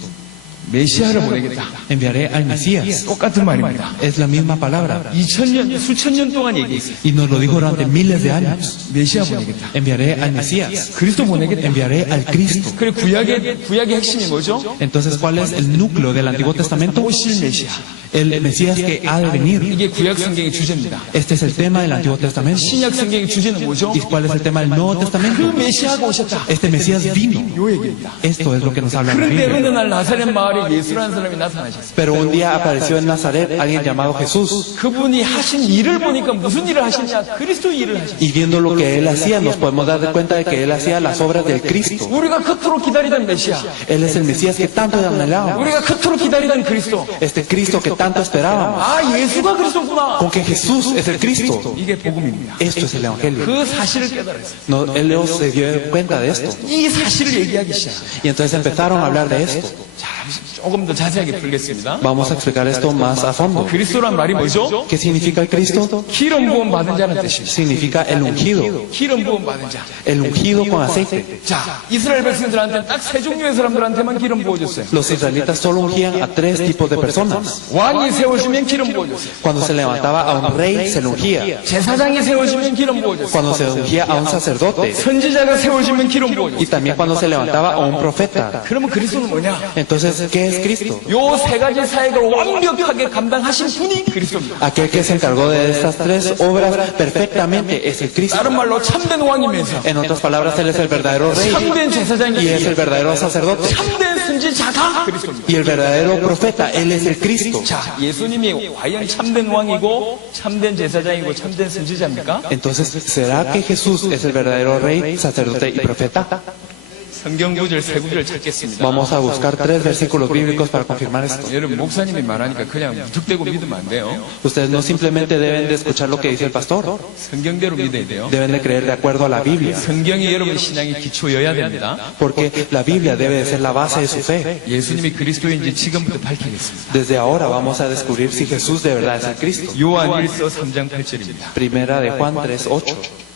메시아를 보내겠다. enviaré al Mesías. 똑같은 말입니다. Es la misma palabra. 2000년, 수천 년 동안 얘기했어요. Y nos lo dijo durante miles de años. 메시아 보내겠다. Enviaré al Mesías. 그리스도 보내겠다. Enviaré al Cristo. 그래 구약의 핵심이 뭐죠? Entonces, ¿cuál es el núcleo del Antiguo Testamento? 오실 메시아. El Mesías que ha de venir. 이게 구약 성경의 주제입니다. Este es el tema del Antiguo Testamento. 신약 성경의 주제는 뭐죠? ¿Y cuál es el tema del Nuevo 그 Testamento? 메시아가 오셨다. Este Mesías vino. 요 얘기입니다. Esto es lo que nos habla la 그런데 어느 Biblia. 날 나사렛 마을에 예수라는 사람이 나타나셨어요. Pero un día apareció en Nazaret alguien llamado Jesús. 그분이 하신 일을 보니까 무슨 일을 하시냐? 그리스도 일을 하시냐? Y viendo lo que él hacía, nos podemos dar cuenta de que él hacía las obras del Cristo. 우리가 그토록 기다리던 메시아. Él es el Mesías que tanto anhelábamos. 우리가 그토록 기다리던 그리스도. Este Cristo que tanto esperábamos. 아, 예수가 그리스도구나. Con que Jesús es el Cristo. 이게 복음입니다. Esto es el Evangelio. 그 사실을 깨달았어요. No, él se dio cuenta de esto. 이 사실을 얘기하기 시작. Y entonces empezaron a hablar de esto. 자, 조금 더 자세하게 풀겠습니다. Vamos a explicar esto más a fondo. 그리스도란 말이 뭐죠? ¿Qué significa el Cristo? 기름 부음 받은 자는 뜻입니다. Significa el ungido. 기름 부음 받은 자. El ungido con aceite. 자, 이스라엘 백성들한테 딱 세 종류의 사람들한테만 기름 부어줬어요. Los israelitas solo ungían a tres tipos de personas. 왕이 세워주면 기름 부어줬어요. Cuando se levantaba a un rey, se le ungía. 제사장이 세워주면 기름 부어줬어요. Cuando se ungía a un sacerdote. 선지자가 세워주면 기름 부어줬어요. Y también cuando se levantaba a un profeta. 그러면 그리스도는 뭐냐? Entonces, ¿qué es Cristo? 요 세 가지 사역을 완벽하게 감당하신 분이 그리스도입니다. Aquel que se encargó de estas tres obras perfectamente es el Cristo. 다른 말로 참된 왕이면서 En otras palabras, Él es el verdadero rey 참된 제사장이 y es el verdadero sacerdote. 참된 선지자가 그리스도입니다. Y el verdadero profeta, Él es el Cristo. 자, 예수님이 과연 참된 왕이고 참된 제사장이고 참된 선지자입니까? Entonces, ¿será que Jesús es el verdadero rey, sacerdote y profeta? 성경 구절 세 구절을 찾겠습니다. Vamos a buscar tres versículos bíblicos para confirmar esto. 여러분 목사님이 말하니까 그냥 무턱대고 믿으면 안 돼요. Ustedes no simplemente deben de escuchar lo que dice el pastor, 성경대로 믿어야 돼요. deben de creer de acuerdo a la Biblia, 성경이 여러분 신앙의 기초여야 됩니다. porque la Biblia debe de ser la base de su fe. 예수님이 그리스도인지 지금부터 밝히겠습니다. Desde ahora vamos a descubrir si Jesús de verdad es el Cristo. 요한 1서 3장 8절입니다. Primera de Juan 3:8.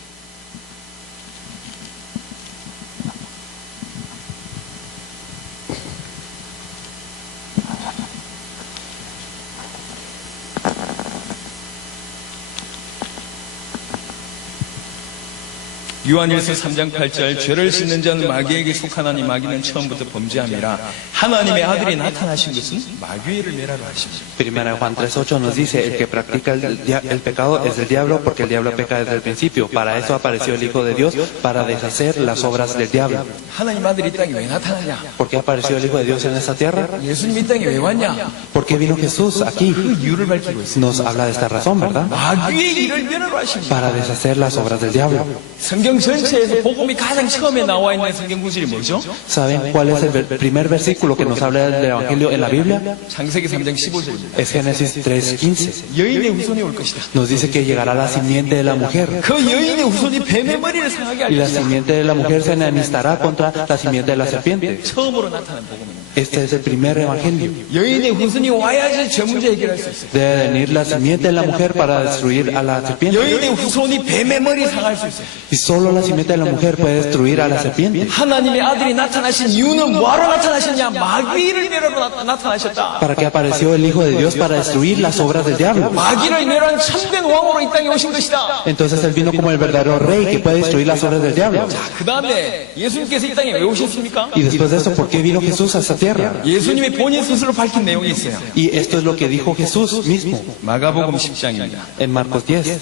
요한일서 3장 8절 죄를 씻는 자는 마귀에게 속하나니 마귀는 처음부터 범죄함이라 하나님의 아들이 나타나신 것은 마귀를 멸하러 하십니다. Primera de Juan 3:8 nos dice, el que practica el pecado es del diablo, porque el diablo peca desde el principio. Para eso apareció el Hijo de Dios, para deshacer las obras del diablo. 하나님 아들이 이 땅에 왜 나타났냐? ¿Por qué apareció el Hijo de Dios en esta tierra? 예수님이 이 땅에 왜 왔냐? ¿Por qué vino Jesús aquí? 그 이유를 밝히고 있습니다. Nos habla de esta razón, ¿verdad? 마귀의 일을 멸하러 하십니다. Para deshacer las obras del diablo. 성경 전체에서 복음이 가장 처음에 나와 있는 성경 구절이 뭐죠? ¿Saben cuál es el primer versículo que nos habla del Evangelio en la Biblia? 창세기 3장 15절입니다. Es Génesis 3:15. 여인의 후손이 올 것이다. Nos dice que llegará la simiente de la mujer. 그 여인의 후손이 뱀의 머리를 상하게 할 Y la 것이다. simiente de la mujer se enemistará contra la simiente de la serpiente. 처음으로 나타난 복음입니다. Este es el primer evangelio. 여인의 후손이 와야지 죄 문제 해결할 수 있어요. Debe venir la simiente de la mujer para destruir a la serpiente. 여인의 후손이 뱀의 머리 상할 수 있어요. Y solo la simiente de la mujer puede destruir a la serpiente. 하나님의 아들이 나타나신 이유는 뭐하러 나타나셨냐? 마귀를 멸하러 나타나셨다. ¿Para qué apareció el Hijo de Dios? Para destruir las obras del diablo. 마귀를 멸한 참된 왕으로 이 땅에 오신 것이다. Entonces Él vino como el verdadero rey que puede destruir las obras del diablo. 그 다음에 예수님께서 이 땅에 왜 오셨습니까? Y después de eso, ¿por qué vino Jesús a esta tierra? 예수님이 본인 스스로 밝힌 내용이 있어요. Y esto es lo que dijo Jesús mismo 마가복음 10장입니다. en Marcos 10.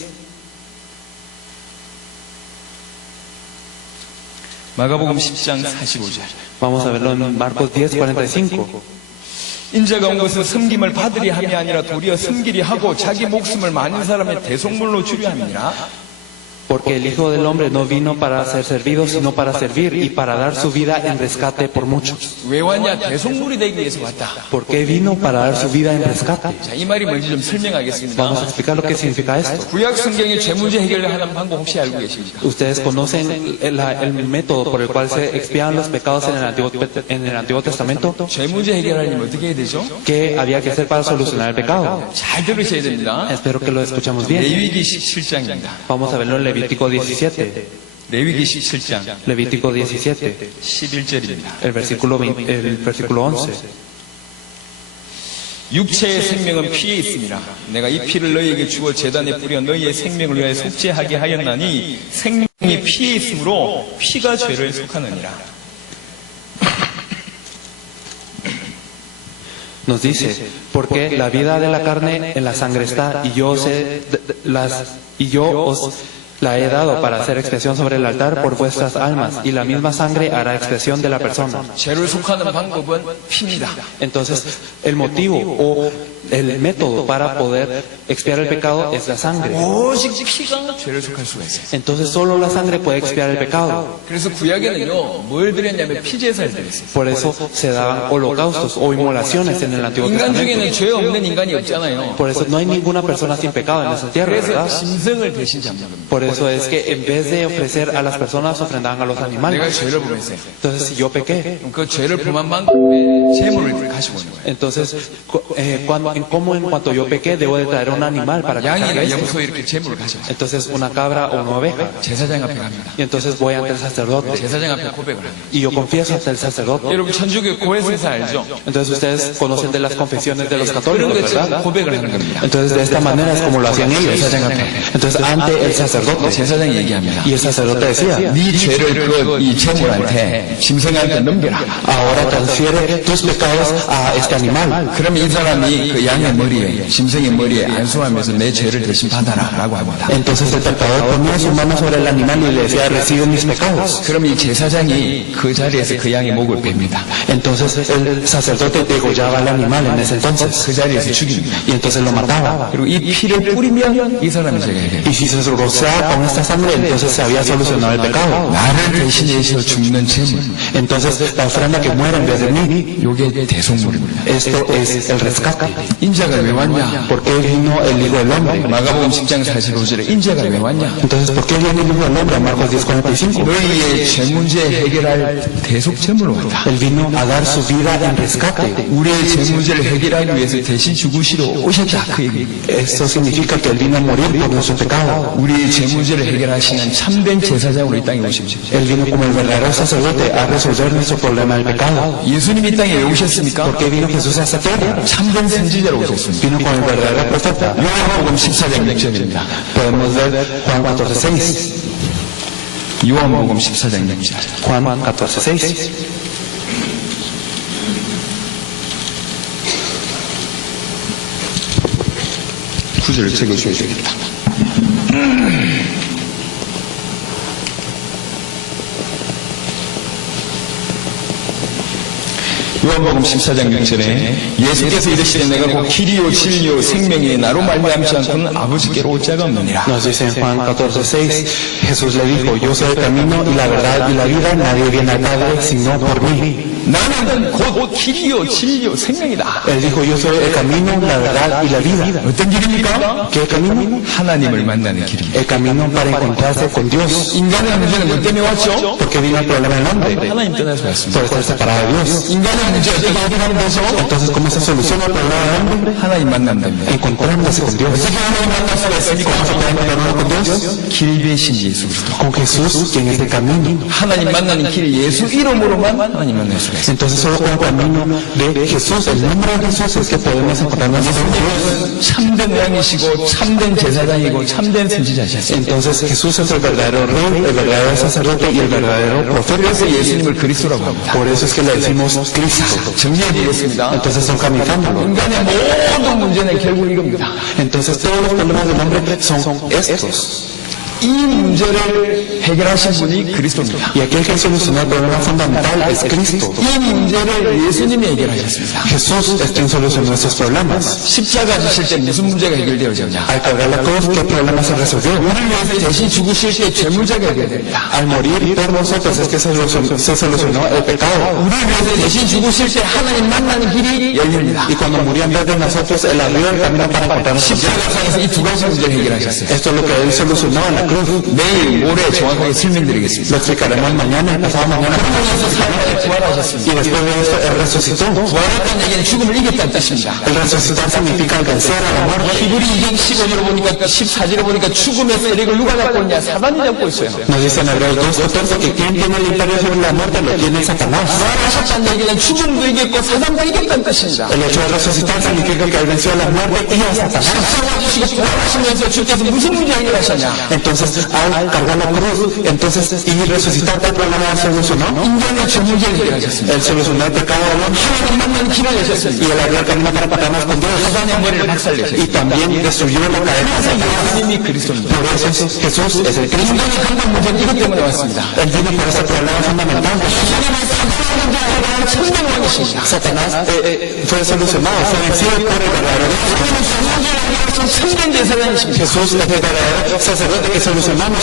마가복음 10장 45절. Vamos a verlo en Marcos 10:45. 인자가 온 것은 섬김을 받으리 함이 아니라 도리어 섬기리 하고 자기 목숨을 많은 사람의 대속물로 주려 함이니라. Porque el Hijo del Hombre no vino para ser servido, sino para servir y para dar su vida en rescate por muchos. 왜 왔냐? 대속물이 되기 위해서 왔다. ¿Por qué vino para dar su vida en rescate? 자, 이 말이 뭔지 좀 설명하겠습니다. Vamos a explicar lo que significa esto. 구약 성경의 죄 문제 해결을 하는 방법 혹시 알고 계십니까? Ustedes conocen el método por el cual se expiaban los pecados en el Antiguo Testamento. 죄 문제 해결하려면 어떻게 해야 되죠? ¿Qué había que hacer para solucionar el pecado? 잘 들으셔야 됩니다. Espero que lo escuchemos bien. 레위기 17장입니다. Vamos a verlo en Levítico 17. 레위기 17장 Levítico 17, 11절입니다. el versículo 11. 육체의 생명은 피에 있습니다. 내가 이 피를 너희에게 주어 제단에 뿌려 너희의 생명을 위하여 속죄하게 하였나니 생명이 피에 있으므로 피가 죄를 속하느니라. Nos dice, porque la vida de la carne en la sangre está, y yo os la he dado para hacer expiación sobre el altar por vuestras almas, y la misma sangre hará expiación de la persona. 죄를 속하는 방법은 피입니다. Entonces, el motivo o el método para poder expiar el pecado es la sangre. 오직 피가 죄를 속할 수가 있어요. Entonces, solo la sangre puede expiar el pecado. 그래서 구약에는요, 뭘 드렸냐면 피제사를 드렸어요. Por eso se daban holocaustos o inmolaciones en el Antiguo 인간 Testamento. 중에는 죄 없는 인간이 없잖아요. Por eso no hay ninguna persona sin pecado en esa tierra, 그래서 ¿verdad? 짐승을 대신 잡는 겁니다. Por eso es que en vez de ofrecer a las personas, ofrendaban a los 내가 animales. 죄를 범했어요. Entonces, si yo pequé, 그럼 그 죄를 범한 방법에 재물을 가지고 오는 거예요. entonces, ¿cómo en cuanto yo pequé debo de traer un animal para que cargue 양이나 esto? 염소 이렇게 재물을 가져와요. Entonces, una cabra o una oveja. 제사장 앞에 갑니다. Y entonces voy ante el sacerdote. 제사장 앞에 고백을 합니다. Y yo confieso ante el sacerdote. 여러분 천주교 고해성사 알죠? Entonces, ustedes conocen de las confesiones de los 그런 católicos, 것처럼 ¿verdad? 고백을 하는 겁니다. Entonces, de esta manera es como lo hacían ellos. 제사장 앞에. Entonces, ante el sacerdote. 제사장이 얘기합니다. Y el sacerdote decía, 네 죄를 이 재물한테 짐승한테 넘겨라. ahora transfiere tus pecados a este animal. 그럼 이 사람이 그 양의 머리에 짐승의 머리에 안수하면서 내 죄를 대신 받아라라고 합니다. Entonces el pecador ponía su mano sobre el animal y le decía, recibe mis pecados. 그럼 이 제사장이 그 자리에서 그 양의 목을 뺍니다. Entonces el sacerdote degollaba al animal en ese entonces. 그 자리에서 죽입니다. Y entonces lo mataba. 그리고 이 피를 뿌리면 이 사람이 죄가 해결돼요. Y si se rociaba con esta sangre, entonces se había solucionado el pecado. 나를 대신해서 죽는 재물. Entonces la ofrenda que muere en vez de mí, 요게 대속물입니다. esto es el rescate. 인자가 왜 왔냐? ¿Por qué vino el Hijo del Hombre? 마가복음 10장 45절에 인자가 왜 왔냐? Entonces, ¿por qué viene el Hijo del Hombre? Marcos 10:45. 너희의 죄 문제 해결할 대속 제물로 왔다. Él vino a dar su vida en rescate. 우리의 죄 문제를 해결하기 위해서 대신 죽으시러 오셨다. 그 얘기. Esto significa que Él vino a morir por nuestro pecado. 우리의 죄 문제를 해결하시는 참된 제사장으로 이 땅에 오십시오. Él vino como el verdadero sacerdote a resolver nuestro problema del pecado. 예수님이 이 땅에 왜 오셨습니까? ¿Por qué vino Jesús a esta tierra? 참된 선지자로 오셨습니다. Vino como el verdadero profeta. 요한복음 14장 6절입니다. Podemos ver Juan 14:6. 요한복음 14장 6절. Juan 14:6. 구절을 적어줘야 되겠다. 요한복음 14장 6절에 예수께서 이르시되 내가 곧 길이요 진리요 생명이 나로 말미암지 않고는 아버지께로 올 자가 없느니라. Nos dice en Juan 14:6, Jesús le dijo, yo soy el camino y la verdad y la vida, nadie viene al Padre sino por mí. 나는 곧 길이요 진리요 생명이다. Él dijo, yo soy el camino, la verdad y la vida. 어떤 길입니까? ¿Qué camino? 하나님을 만나는 길입니다. El camino para encontrarse con Dios. 인간의 문제는 뭐 때문에 왔죠? ¿Por qué vino el problema del hombre? 하나님 떠나서 왔습니다. Por estar separado de Dios. 인간의 문제 어떻게 해결하는 거죠? Entonces, ¿cómo se soluciona el problema del hombre? 하나님 만난답니다. Encontrándose con Dios. 어떻게 하나님 만날 수가 있습니까? ¿Cómo se puede encontrar con Dios? 길배신 예수 그리스도. Con Jesús, quien es el camino. 하나님 만나는 길이 예수 이름으로만 하나님 만날 수가 있습니다. Entonces, solo con el camino de Jesús, el nombre de Jesús, es que podemos encontrarnos con Dios. 참된 왕이시고 참된 제사장이고 참된 선지자시죠. Entonces, Jesús es el verdadero rey, el verdadero sacerdote y el verdadero profeta. 그래서 예수님을 그리스도라고 합니다. Por eso es que le decimos Cristo. 정리해드리겠습니다. Entonces, son camuflándolo. 인간의 모든 문제는 결국 이겁니다. Entonces, todos los problemas del hombre son estos. 이 문제를 해결하신 분이 그리스도입니다. Y aquel que solucionó el problema fundamental es Cristo. 이 문제를 예수님이 해결하셨습니다. Jesús es quien solucionó esos problemas. 십자가 지실 때 무슨 문제가 해결되어졌냐? Al cargar la cruz, ¿qué problema se resolvió? 우리를 위해서 대신 죽으실 때 죄 문제가 해결됩니다. Al morir por nosotros es que se solucionó el pecado. 우리를 위해서 대신 죽으실 때 하나님 만나는 길이 열립니다. Y cuando murió en vez de nosotros, Él abrió el camino para encontrarnos con Dios. 십자가상에서 이 두 가지 문제를 해결하셨어요. Esto es lo que Él solucionó en la cruz. 내일 모레 정확하게 설명드리겠습니다. Lo explicaremos mañana, pasado mañana. 부활하셨습니다. Y después de esto, Él resucitó. 부활했다는 얘기는 죽음을 이겼다는 뜻입니다. El resucitar significa vencer a la muerte. 히브리 2장 15절을 보니까 14절을 보니까 죽음의 세력을 누가 잡고 있냐? 사단이 잡고 있어요. Nos dice en Hebreos 2:14 que quien tiene el imperio sobre la muerte lo tiene Satanás. 부활하셨다는 얘기는 죽음도 이겼고 사단도 이겼다는 뜻입니다. El hecho de resucitar significa que Él venció a la muerte y a Satanás. 십자가 지시고 부활하시면서 주께서 무슨 문제 해결하셨냐? Entonces, al cargar la cruz, entonces, y resucitar, ¿qué problema solucionó? 인간의 죄 문제를 해결하셨습니다. Él solucionó el pecado del hombre. 하나님 만나는 길을 내셨습니다. Y Él abrió el camino para encontrarnos con Dios. 사단의 머리를 박살내셨습니다. Y también destruyó la cadena de Satanás. 예수님이 그리스도입니다. Por eso Jesús es el Cristo. 인간의 근본 문제는 이것 때문에 왔습니다. Él vino por ese problema fundamental. 천명왕이십니다. Satanás fue solucionado, fue vencido por el verdadero Dios. 성전 제사장이십니다. Jesús es el verdadero sacerdote que solucionamos.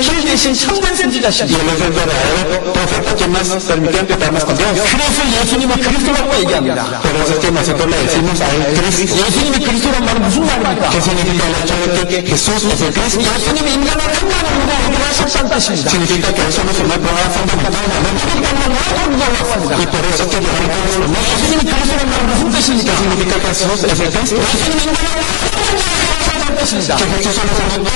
길 대신 참된 Y 선지자십니다. Él es el verdadero profeta que nos permitió encontrarnos con Dios. 그래서 예수님은 그리스도라고 얘기합니다. Por eso es que nosotros le decimos a Él Cristo. 예수님이 그리스도란 말은 무슨 말입니까? ¿Qué significa el hecho de que Jesús es el Cristo? 예수님이 인간을 한마디 문제 해결하셨다는 뜻입니다. Significa que Él solucionó el problema fundamental del hombre. Y por eso es que llevamos todos los demás. 예수님이 그리스도란 말은 무슨 뜻입니까? Significa que Jesús es el Cristo. 뜻입니다. Que Jesús solucionó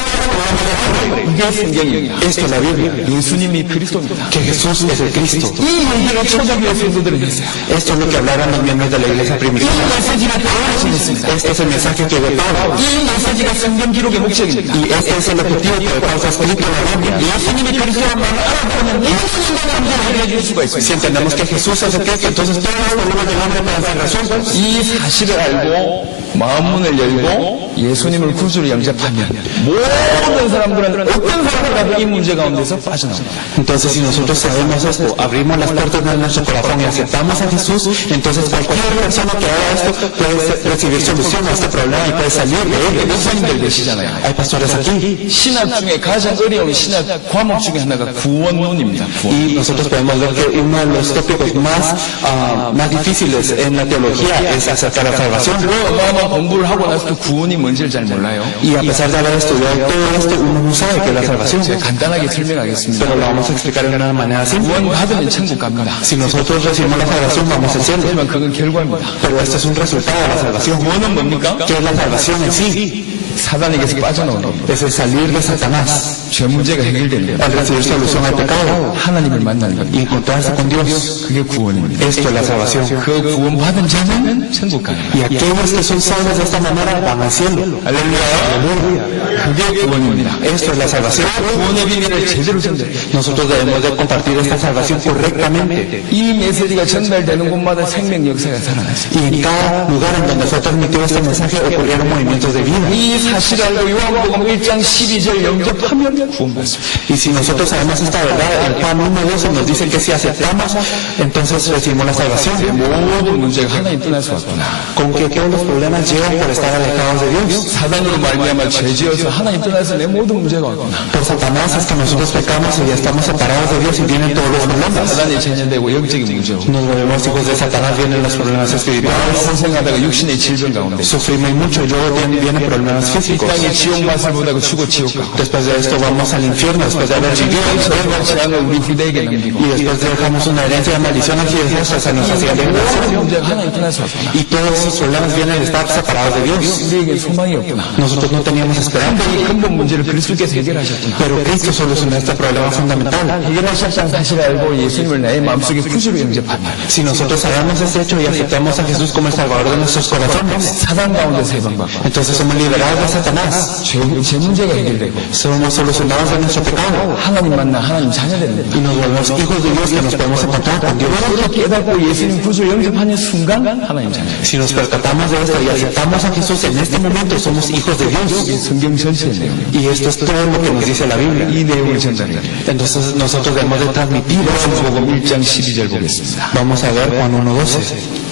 이게 성경입니다. esto es la Biblia. 예수님이 그리스도입니다. Que Jesús es el Cristo. 이 얘기를 초대교회 성도들은 했어요. Esto es lo que hablaron los miembros de la iglesia 이 primitiva. 메시지가 바울이 전했습니다. Este es el mensaje que ve Pablo. 이 메시지가 성경 기록의 목적입니다. Y este es el objetivo que Pablo ha escrito en la Biblia. 예수님이 그리스도란 말을 알아보면 예수님의 문제를 해결해 줄 수가 있습니다. Si entendemos que Jesús es el Cristo, entonces todos los problemas del hombre pueden ser resueltos. 이 사실을 알고 마음문을 열고 예수님을 구주로 영접하면 모든 사람들은 어떤 사람이라도 이 문제 가운데서 빠져나옵니다. Entonces, si nosotros sabemos esto, abrimos las puertas de nuestro corazón y aceptamos a Jesús, entonces cualquier persona que haga esto puede recibir solución a este problema y puede salir de él. 목사님들 계시잖아요. Hay pastores aquí 신학 중에 가장 어려운 신학 과목 중에 하나가 구원론입니다. 구원. y nosotros podemos ver que uno de los tópicos más difíciles en la teología es acerca de la salvación. 어마어마한 공부를 하고 나서 그 구원이 뭔지를 잘 몰라요. Y a pesar de haber estudiado todo esto, uno no sabe qué es la salvación. 제가 간단하게 설명하겠습니다. Pero lo vamos a explicar de una manera simple. 구원 받으면 천국 갑니다. Si nosotros recibimos la salvación, vamos al cielo. 하지만 그건 결과입니다. Pero esto es un resultado de la salvación. 구원은 뭡니까? ¿Qué es la salvación en sí? 사단에게서 빠져나오는 겁니다. Es el salir de Satanás. 죄 문제가 해결되는 거예요. al recibir solución al pecado 하나님을 만나는 y 겁니다. encontrarse con Dios. 그게 구원입니다. Esto es la salvación. 그 구원받은 자는 천국 가는 Y 거예요. aquellos que son salvos de esta manera van al cielo. 할렐루야. 그게 구원입니다. Esto es la salvación. 구원의 비밀을 제대로 전달해요. Nosotros debemos de compartir esta salvación correctamente. 이 메시지가 전달되는 곳마다 생명 역사가 살아났어요. Y en cada lugar en donde fue transmitido este mensaje ocurrieron movimientos de vida. 이 사실을 알고 요한복음 1장 12절 영접하면 구원받습니다. Y si nosotros sabemos esta verdad, en Juan 1:12 nos dice que si aceptamos, entonces recibimos la salvación. 모든 문제가 하나님 떠나서 왔구나. Con que todos los problemas llegan por estar alejados de Dios. 사단으로 말미암아 죄지어서 하나님 떠나서 내 모든 문제가 왔구나. Por Satanás es que nosotros pecamos y ya estamos separados de Dios y vienen todos los problemas. 사단이 자녀되고 영적인 문제고 Nos volvemos hijos de Satanás, vienen los problemas espirituales. 선생하다가 육신의 질병 가운데 Sufrimos mucho y luego vienen problemas físicos. 땅에 지옥 맛을 보다가 죽어 지옥 가고 Después de esto vamos al infierno, después de haber vivido. 죄와 재앙을 우리 후대에게 남기고 Y después dejamos una herencia de maldición aquí de Dios hacia nuestra siguiente 모든 generación. 문제가 하나님 떠나서 왔구나. Y todos esos problemas vienen de estar separados de Dios. 우리에게 소망이 없구나. Nosotros no teníamos esperanza, 이 근본 문제를 그리스도께서 해결하셨구나. pero Cristo solucionó este problema fundamental. 해결하셨다는 사실을 알고 예수님을 나의 마음속에 구주로 영접하면 Si nosotros sabemos este hecho y aceptamos a Jesús como el Salvador de nuestros corazones, 사단 가운데서 해방받고 entonces somos liberados de Satanás. 제 문제가 해결되고 Somos solucionados de nuestro pecado 하나님 만나 하나님 자녀 되는 y nos volvemos hijos de Dios que nos podemos encontrar con Dios. 이렇게 깨닫고 예수님 구주로 영접하는 순간 하나님 자녀. Si nos percatamos de esto y aceptamos a Jesús en este momento, somos hijos de Dios. 성경 전체의 내용. Y esto es todo lo que nos dice la Biblia. 이 내용을 전달해요. Entonces nosotros debemos de transmitir eso. 요한복음 1장 12절 보겠습니다. Vamos a ver Juan 1:12.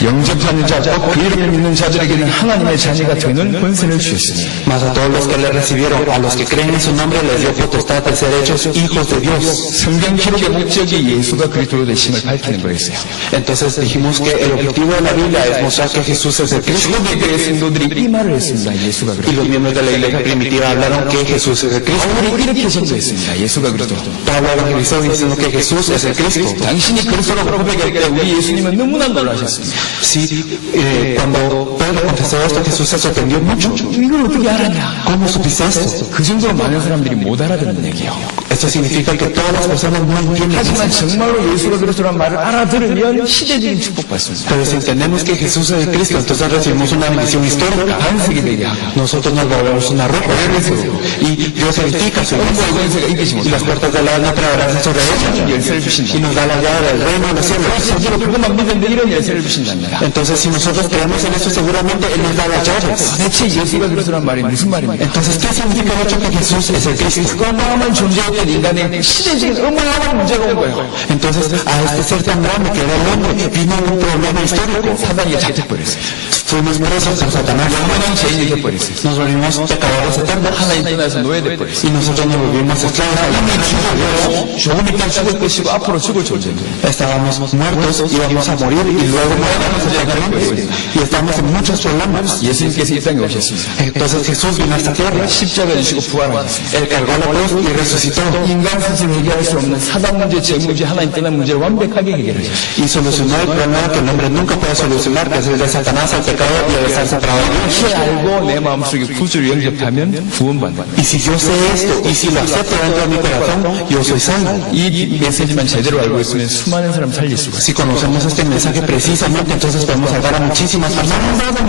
영접하는 자와 그 이름을 믿는 자들에게는 하나님의 자녀가 되는 권세를 주셨으니 Mas a todos los que le recibieron, a los que creen en su nombre, les dio potestad de ser hechos hijos de Dios. 성경 기록의 목적이 예수가 그리스도 되심을 밝히는 거였어요. Entonces dijimos que el objetivo de la Biblia es mostrar que Jesús es el Cristo. 초대교회 성도들이 이 말을 했습니다. 예수가 Y 그리스도. los miembros de la iglesia primitiva hablaron que Jesús es el Cristo. 바울이 이렇게 선포했습니다. 예수가 그리스도. Pablo evangelizó diciendo que Jesús es el Cristo. 당신이 그리스도라고 고백할 때 우리 예수님은 너무나 놀라셨습니다. Sí, cuando Pedro confesó esto, Jesús se sorprendió mucho. 이걸 어떻게 알았냐? ¿Cómo supiste esto? 그 정도로 많은 사람들이 못 알아듣는 얘기예요. Esto significa que todas las personas no entienden. 하지만 정말로 예수가 그리스도란 말을 알아들으면 시대적인 축복받습니다. Pero si entendemos que Jesús es el Cristo, entonces recibimos una bendición histórica. 반석이 되게 하고 Nosotros nos volvemos una roca. Y Dios edifica su iglesia. 권세가 이기지 Y 못하고 las puertas del lado no prevalecen sobre ella. 열쇠를 주신다. Y nos da la llave del reino de los cielos. 실제로 그것만 믿는데 이런 열쇠를 주신답니다. Entonces, si nosotros creemos en eso, seguramente Él nos da las llaves. 대체 예수가 그리스도란 말이 무슨 말입니까? Entonces, ¿qué significa el hecho que Jesús es el Cristo? 그 어마어마한 존재였던 인간의 시대적인 어마어마한 문제가 온 거예요. Entonces, a este ser tan grande que era el hombre, vino un problema histórico. 사단이 잡혀버렸어요. Fuimos presos por Satanás. 영원한 죄인이 돼버렸어요. Nos volvimos pecadores eternos. 하나님 떠나서 노예돼버렸어요. Y nosotros nos volvimos esclavos. 조금이니까 죽을 것이고 앞으로 죽을 존재인데 Estábamos muertos, íbamos a morir y luego morirnos eternamente. Y estamos en muchos problemas. 예수님께서 이 땅에 오셨습니다. Entonces Jesús vino a esta tierra. 십자가 주시고 부활하셨습니다. Él cargó la cruz y resucitó. 인간 스스로 해결할 수 없는 사단 문제, 죄 문제, 하나님 떠난 문제를 완벽하게 해결하셨어요. Y solucionó el problema que el hombre nunca puede solucionar, que es el de Satanás, el pecado y el de estar separado de Dios. 이렇게 알고 내 마음속에 구주를 영접하면 구원받는 Y si yo sé esto, y si lo acepto dentro de mi corazón, yo soy salvo. 이 메시지만 제대로 알고 있으면 수많은 사람 살릴 수가 있어요. Si conocemos este mensaje precisamente, entonces podemos salvar a muchísimas personas.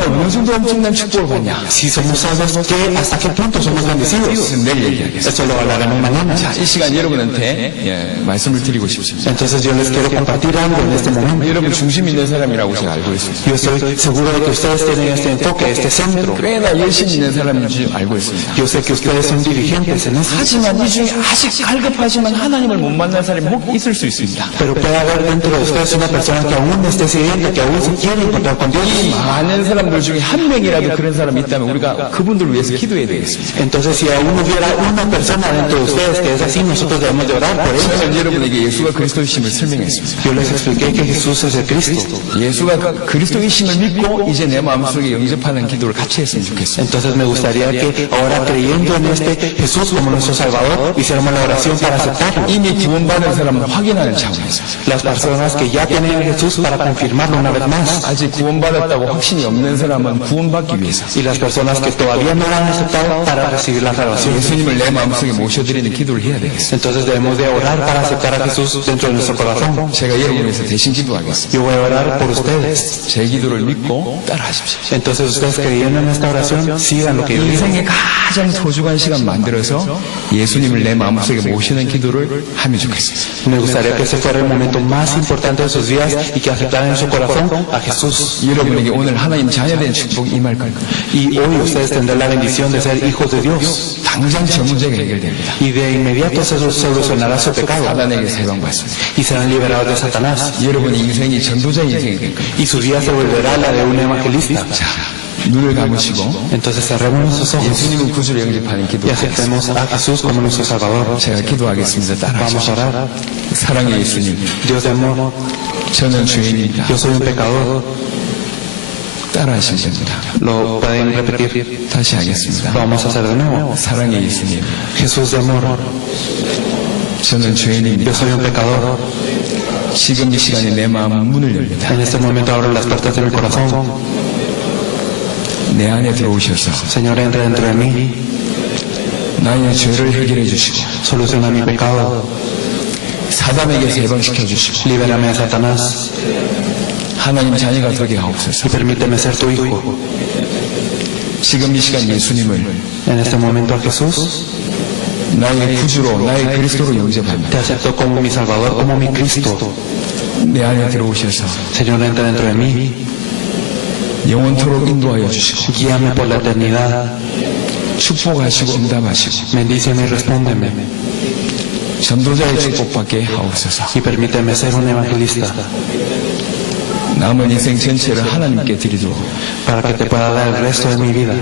어느 정도 엄청난 축복을 받냐? Si somos salvos, ¿hasta qué punto somos bendecidos? 내일 얘기하겠습니다. Esto lo hablaremos mañana. 이 시간 여러분한테 말씀을 드리고 싶습니다. Entonces yo les quiero compartir algo en este momento. 여러분 중심 있는 사람이라고 제가 알고 있습니다. Yo estoy seguro de que ustedes tienen este enfoque, este centro. 꽤나 열심히 있는 사람인지 알고 있습니다. Yo sé que ustedes son dirigentes en eso. 하지만 이 중에 아직 갈급하지만 하나님을 못 만난 사람이 혹 있을 수 있습니다. Pero puede haber dentro de ustedes una persona que aún esté siguiente, que aún se quiere encontrar con Dios. 많은 사람들 중에 한 명이라도 그런 사람이 있다면 우리가 그분들을 위해서 기도해야 되겠습니다. Entonces, si aún hubiera una persona dentro de ustedes que es así, nosotros debemos de orar por ellos. 저는 여러분에게 예수가 그리스도이심을 설명했습니다. Yo les expliqué que Jesús es el Cristo. 예수가 그리스도이심을 믿고 이제 내 마음속에 영접하는 기도를 같이 했으면 좋겠어요. Entonces me gustaría que ahora creyendo en este Jesús como nuestro Salvador, hiciéramos la oración para aceptarlo. 이미 구원받은 사람은 확인하는 차원에서 Las personas que ya tienen a Jesús para confirmarlo una vez más. 아직 구원받았다고 확신이 없는 사람은 구원받기 위해서 Y las personas que todavía no lo han aceptado para recibir la salvación. 예수님을 내 마음속에 모셔드리는 기도를 해야 되겠어요. Entonces debemos de orar para aceptar a Jesús dentro de nuestro corazón. 제가 여러분을 위해서 대신 기도하겠습니다. Yo voy a orar por ustedes. 제 기도를 믿고 따라하십시오. Entonces ustedes creyendo en esta oración, sigan lo que yo digo. 인생의 가장 소중한 시간 만들어서 예수님을 내 마음속에 모시는 기도를 하면 좋겠습니다. Me gustaría que ese fuera el momento más importante de sus vidas y que aceptaran en su corazón a Jesús. 여러분에게 오늘 하나님 자녀된 축복이 임할 겁니다. Y hoy ustedes tendrán la bendición de ser hijos de Dios. 당장 제 문제가 해결됩니다. Y de inmediato se solucionará su pecado. 사단에게 해방받습니다. Y serán liberados de Satanás. 여러분의 인생이 전도자 인생이 될 겁니다. Y su vida se volverá la de un evangelista. 눈을 감으시고 Entonces cerremos nuestros ojos 예수님을 구주로 영접하는 y 기도. aceptemos a Jesús como nuestro Salvador. 제가 기도하겠습니다. Vamos 따라하십시오. a orar. 사랑의 예수님, Dios de amor, 저는 죄인입니다. yo soy un pecador. 따라하시면 됩니다. Lo pueden repetir. 다시 하겠습니다. Vamos a hacer de nuevo. 사랑의 예수님, Jesús de amor, 저는 죄인입니다. yo soy un pecador. 지금 이 시간에 내 마음 문을 열립니다. En este momento abro las puertas de mi corazón. 내 안에 들어오셔서 Señor, entra dentro de mí. 나의 죄를 해결해 주시고 Soluciona mi pecado. 사단에게서 해방시켜 주시고 Libérame de Satanás. 하나님 자녀가 되게 하옵소서. Y permíteme ser tu hijo. 지금 이 시간 예수님을 En este momento a Jesús 나의 구주로 나의 그리스도로 영접합니다. te acepto como mi Salvador, como mi Cristo. 내 안에 들어오셔서 Señor, entra dentro de mí. 영원토록 인도하여 주시고 Guíame por la eternidad. 축복하시고 응답하시고 Bendíceme y respóndeme. 전도자의 축복받게 하옵소서. Y permíteme ser un evangelista 남은 인생 전체를 하나님께 드리도록 para que te pueda dar el resto de mi vida.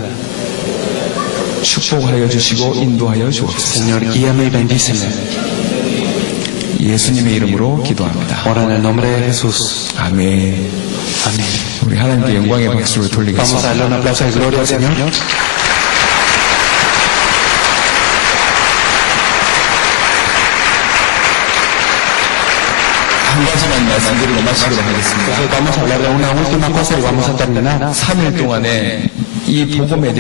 축복하여 주시고 인도하여 주옵소서. Señor, guíame y bendíceme. 예수님의 이름으로 기도합니다. Ora en el nombre de Jesús. 아멘. Amén. 우리 하나님께 영광의 박수를 Vamos a 돌리겠습니다. darle un aplauso de gloria al Señor. 한 가지만 말씀드리고 마치도록 하겠습니다. Entonces vamos a hablar de una última cosa y vamos a terminar. 3일 동안에 이 복음에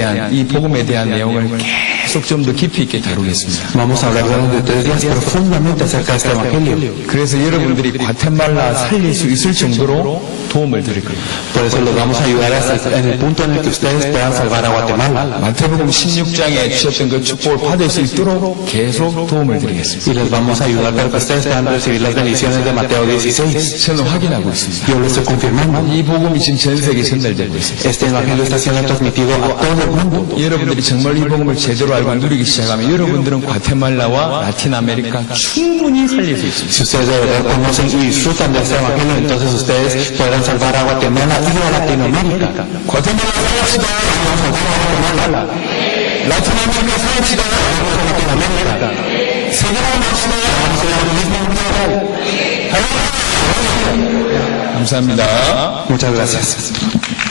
대한 내용을 계속 좀 더 깊이 있게 다루겠습니다. Vamos a hablar durante 3 días profundamente acerca de este evangelio. 그래서 여러분들이 과테말라 살릴 수 있을 정도로 도움을 드릴 겁니다. Por eso los vamos a ayudar hasta en el punto en el que ustedes puedan salvar a Guatemala. 마태복음 16장에 주셨던 그 축복을 받을 수 있도록 계속 도움을 드리겠습니다. Y les vamos a ayudar para que ustedes puedan recibir las bendiciones de Mateo 16. 저는 확인하고 있습니다. Yo lo estoy confirmando. 이 복음이 지금 전 세계에 전달되고 있습니다. Este evangelio está siendo transmitido a todo el mundo. 여러분들이 정말 이 복음을 제대로 알고 누리기 시작하면 여러분들은 과테말라와 라틴 아메리카 충분히 살릴 수 있습니다. Si ustedes de verdad conocen y disfrutan de este evangelio, entonces ustedes podrán salvar a Guatemala y a Latinoamérica. 과테말라 살립시다. 라틴아메리카 살립시다. 세계로 갑시다. 감사합니다. Muchas gracias.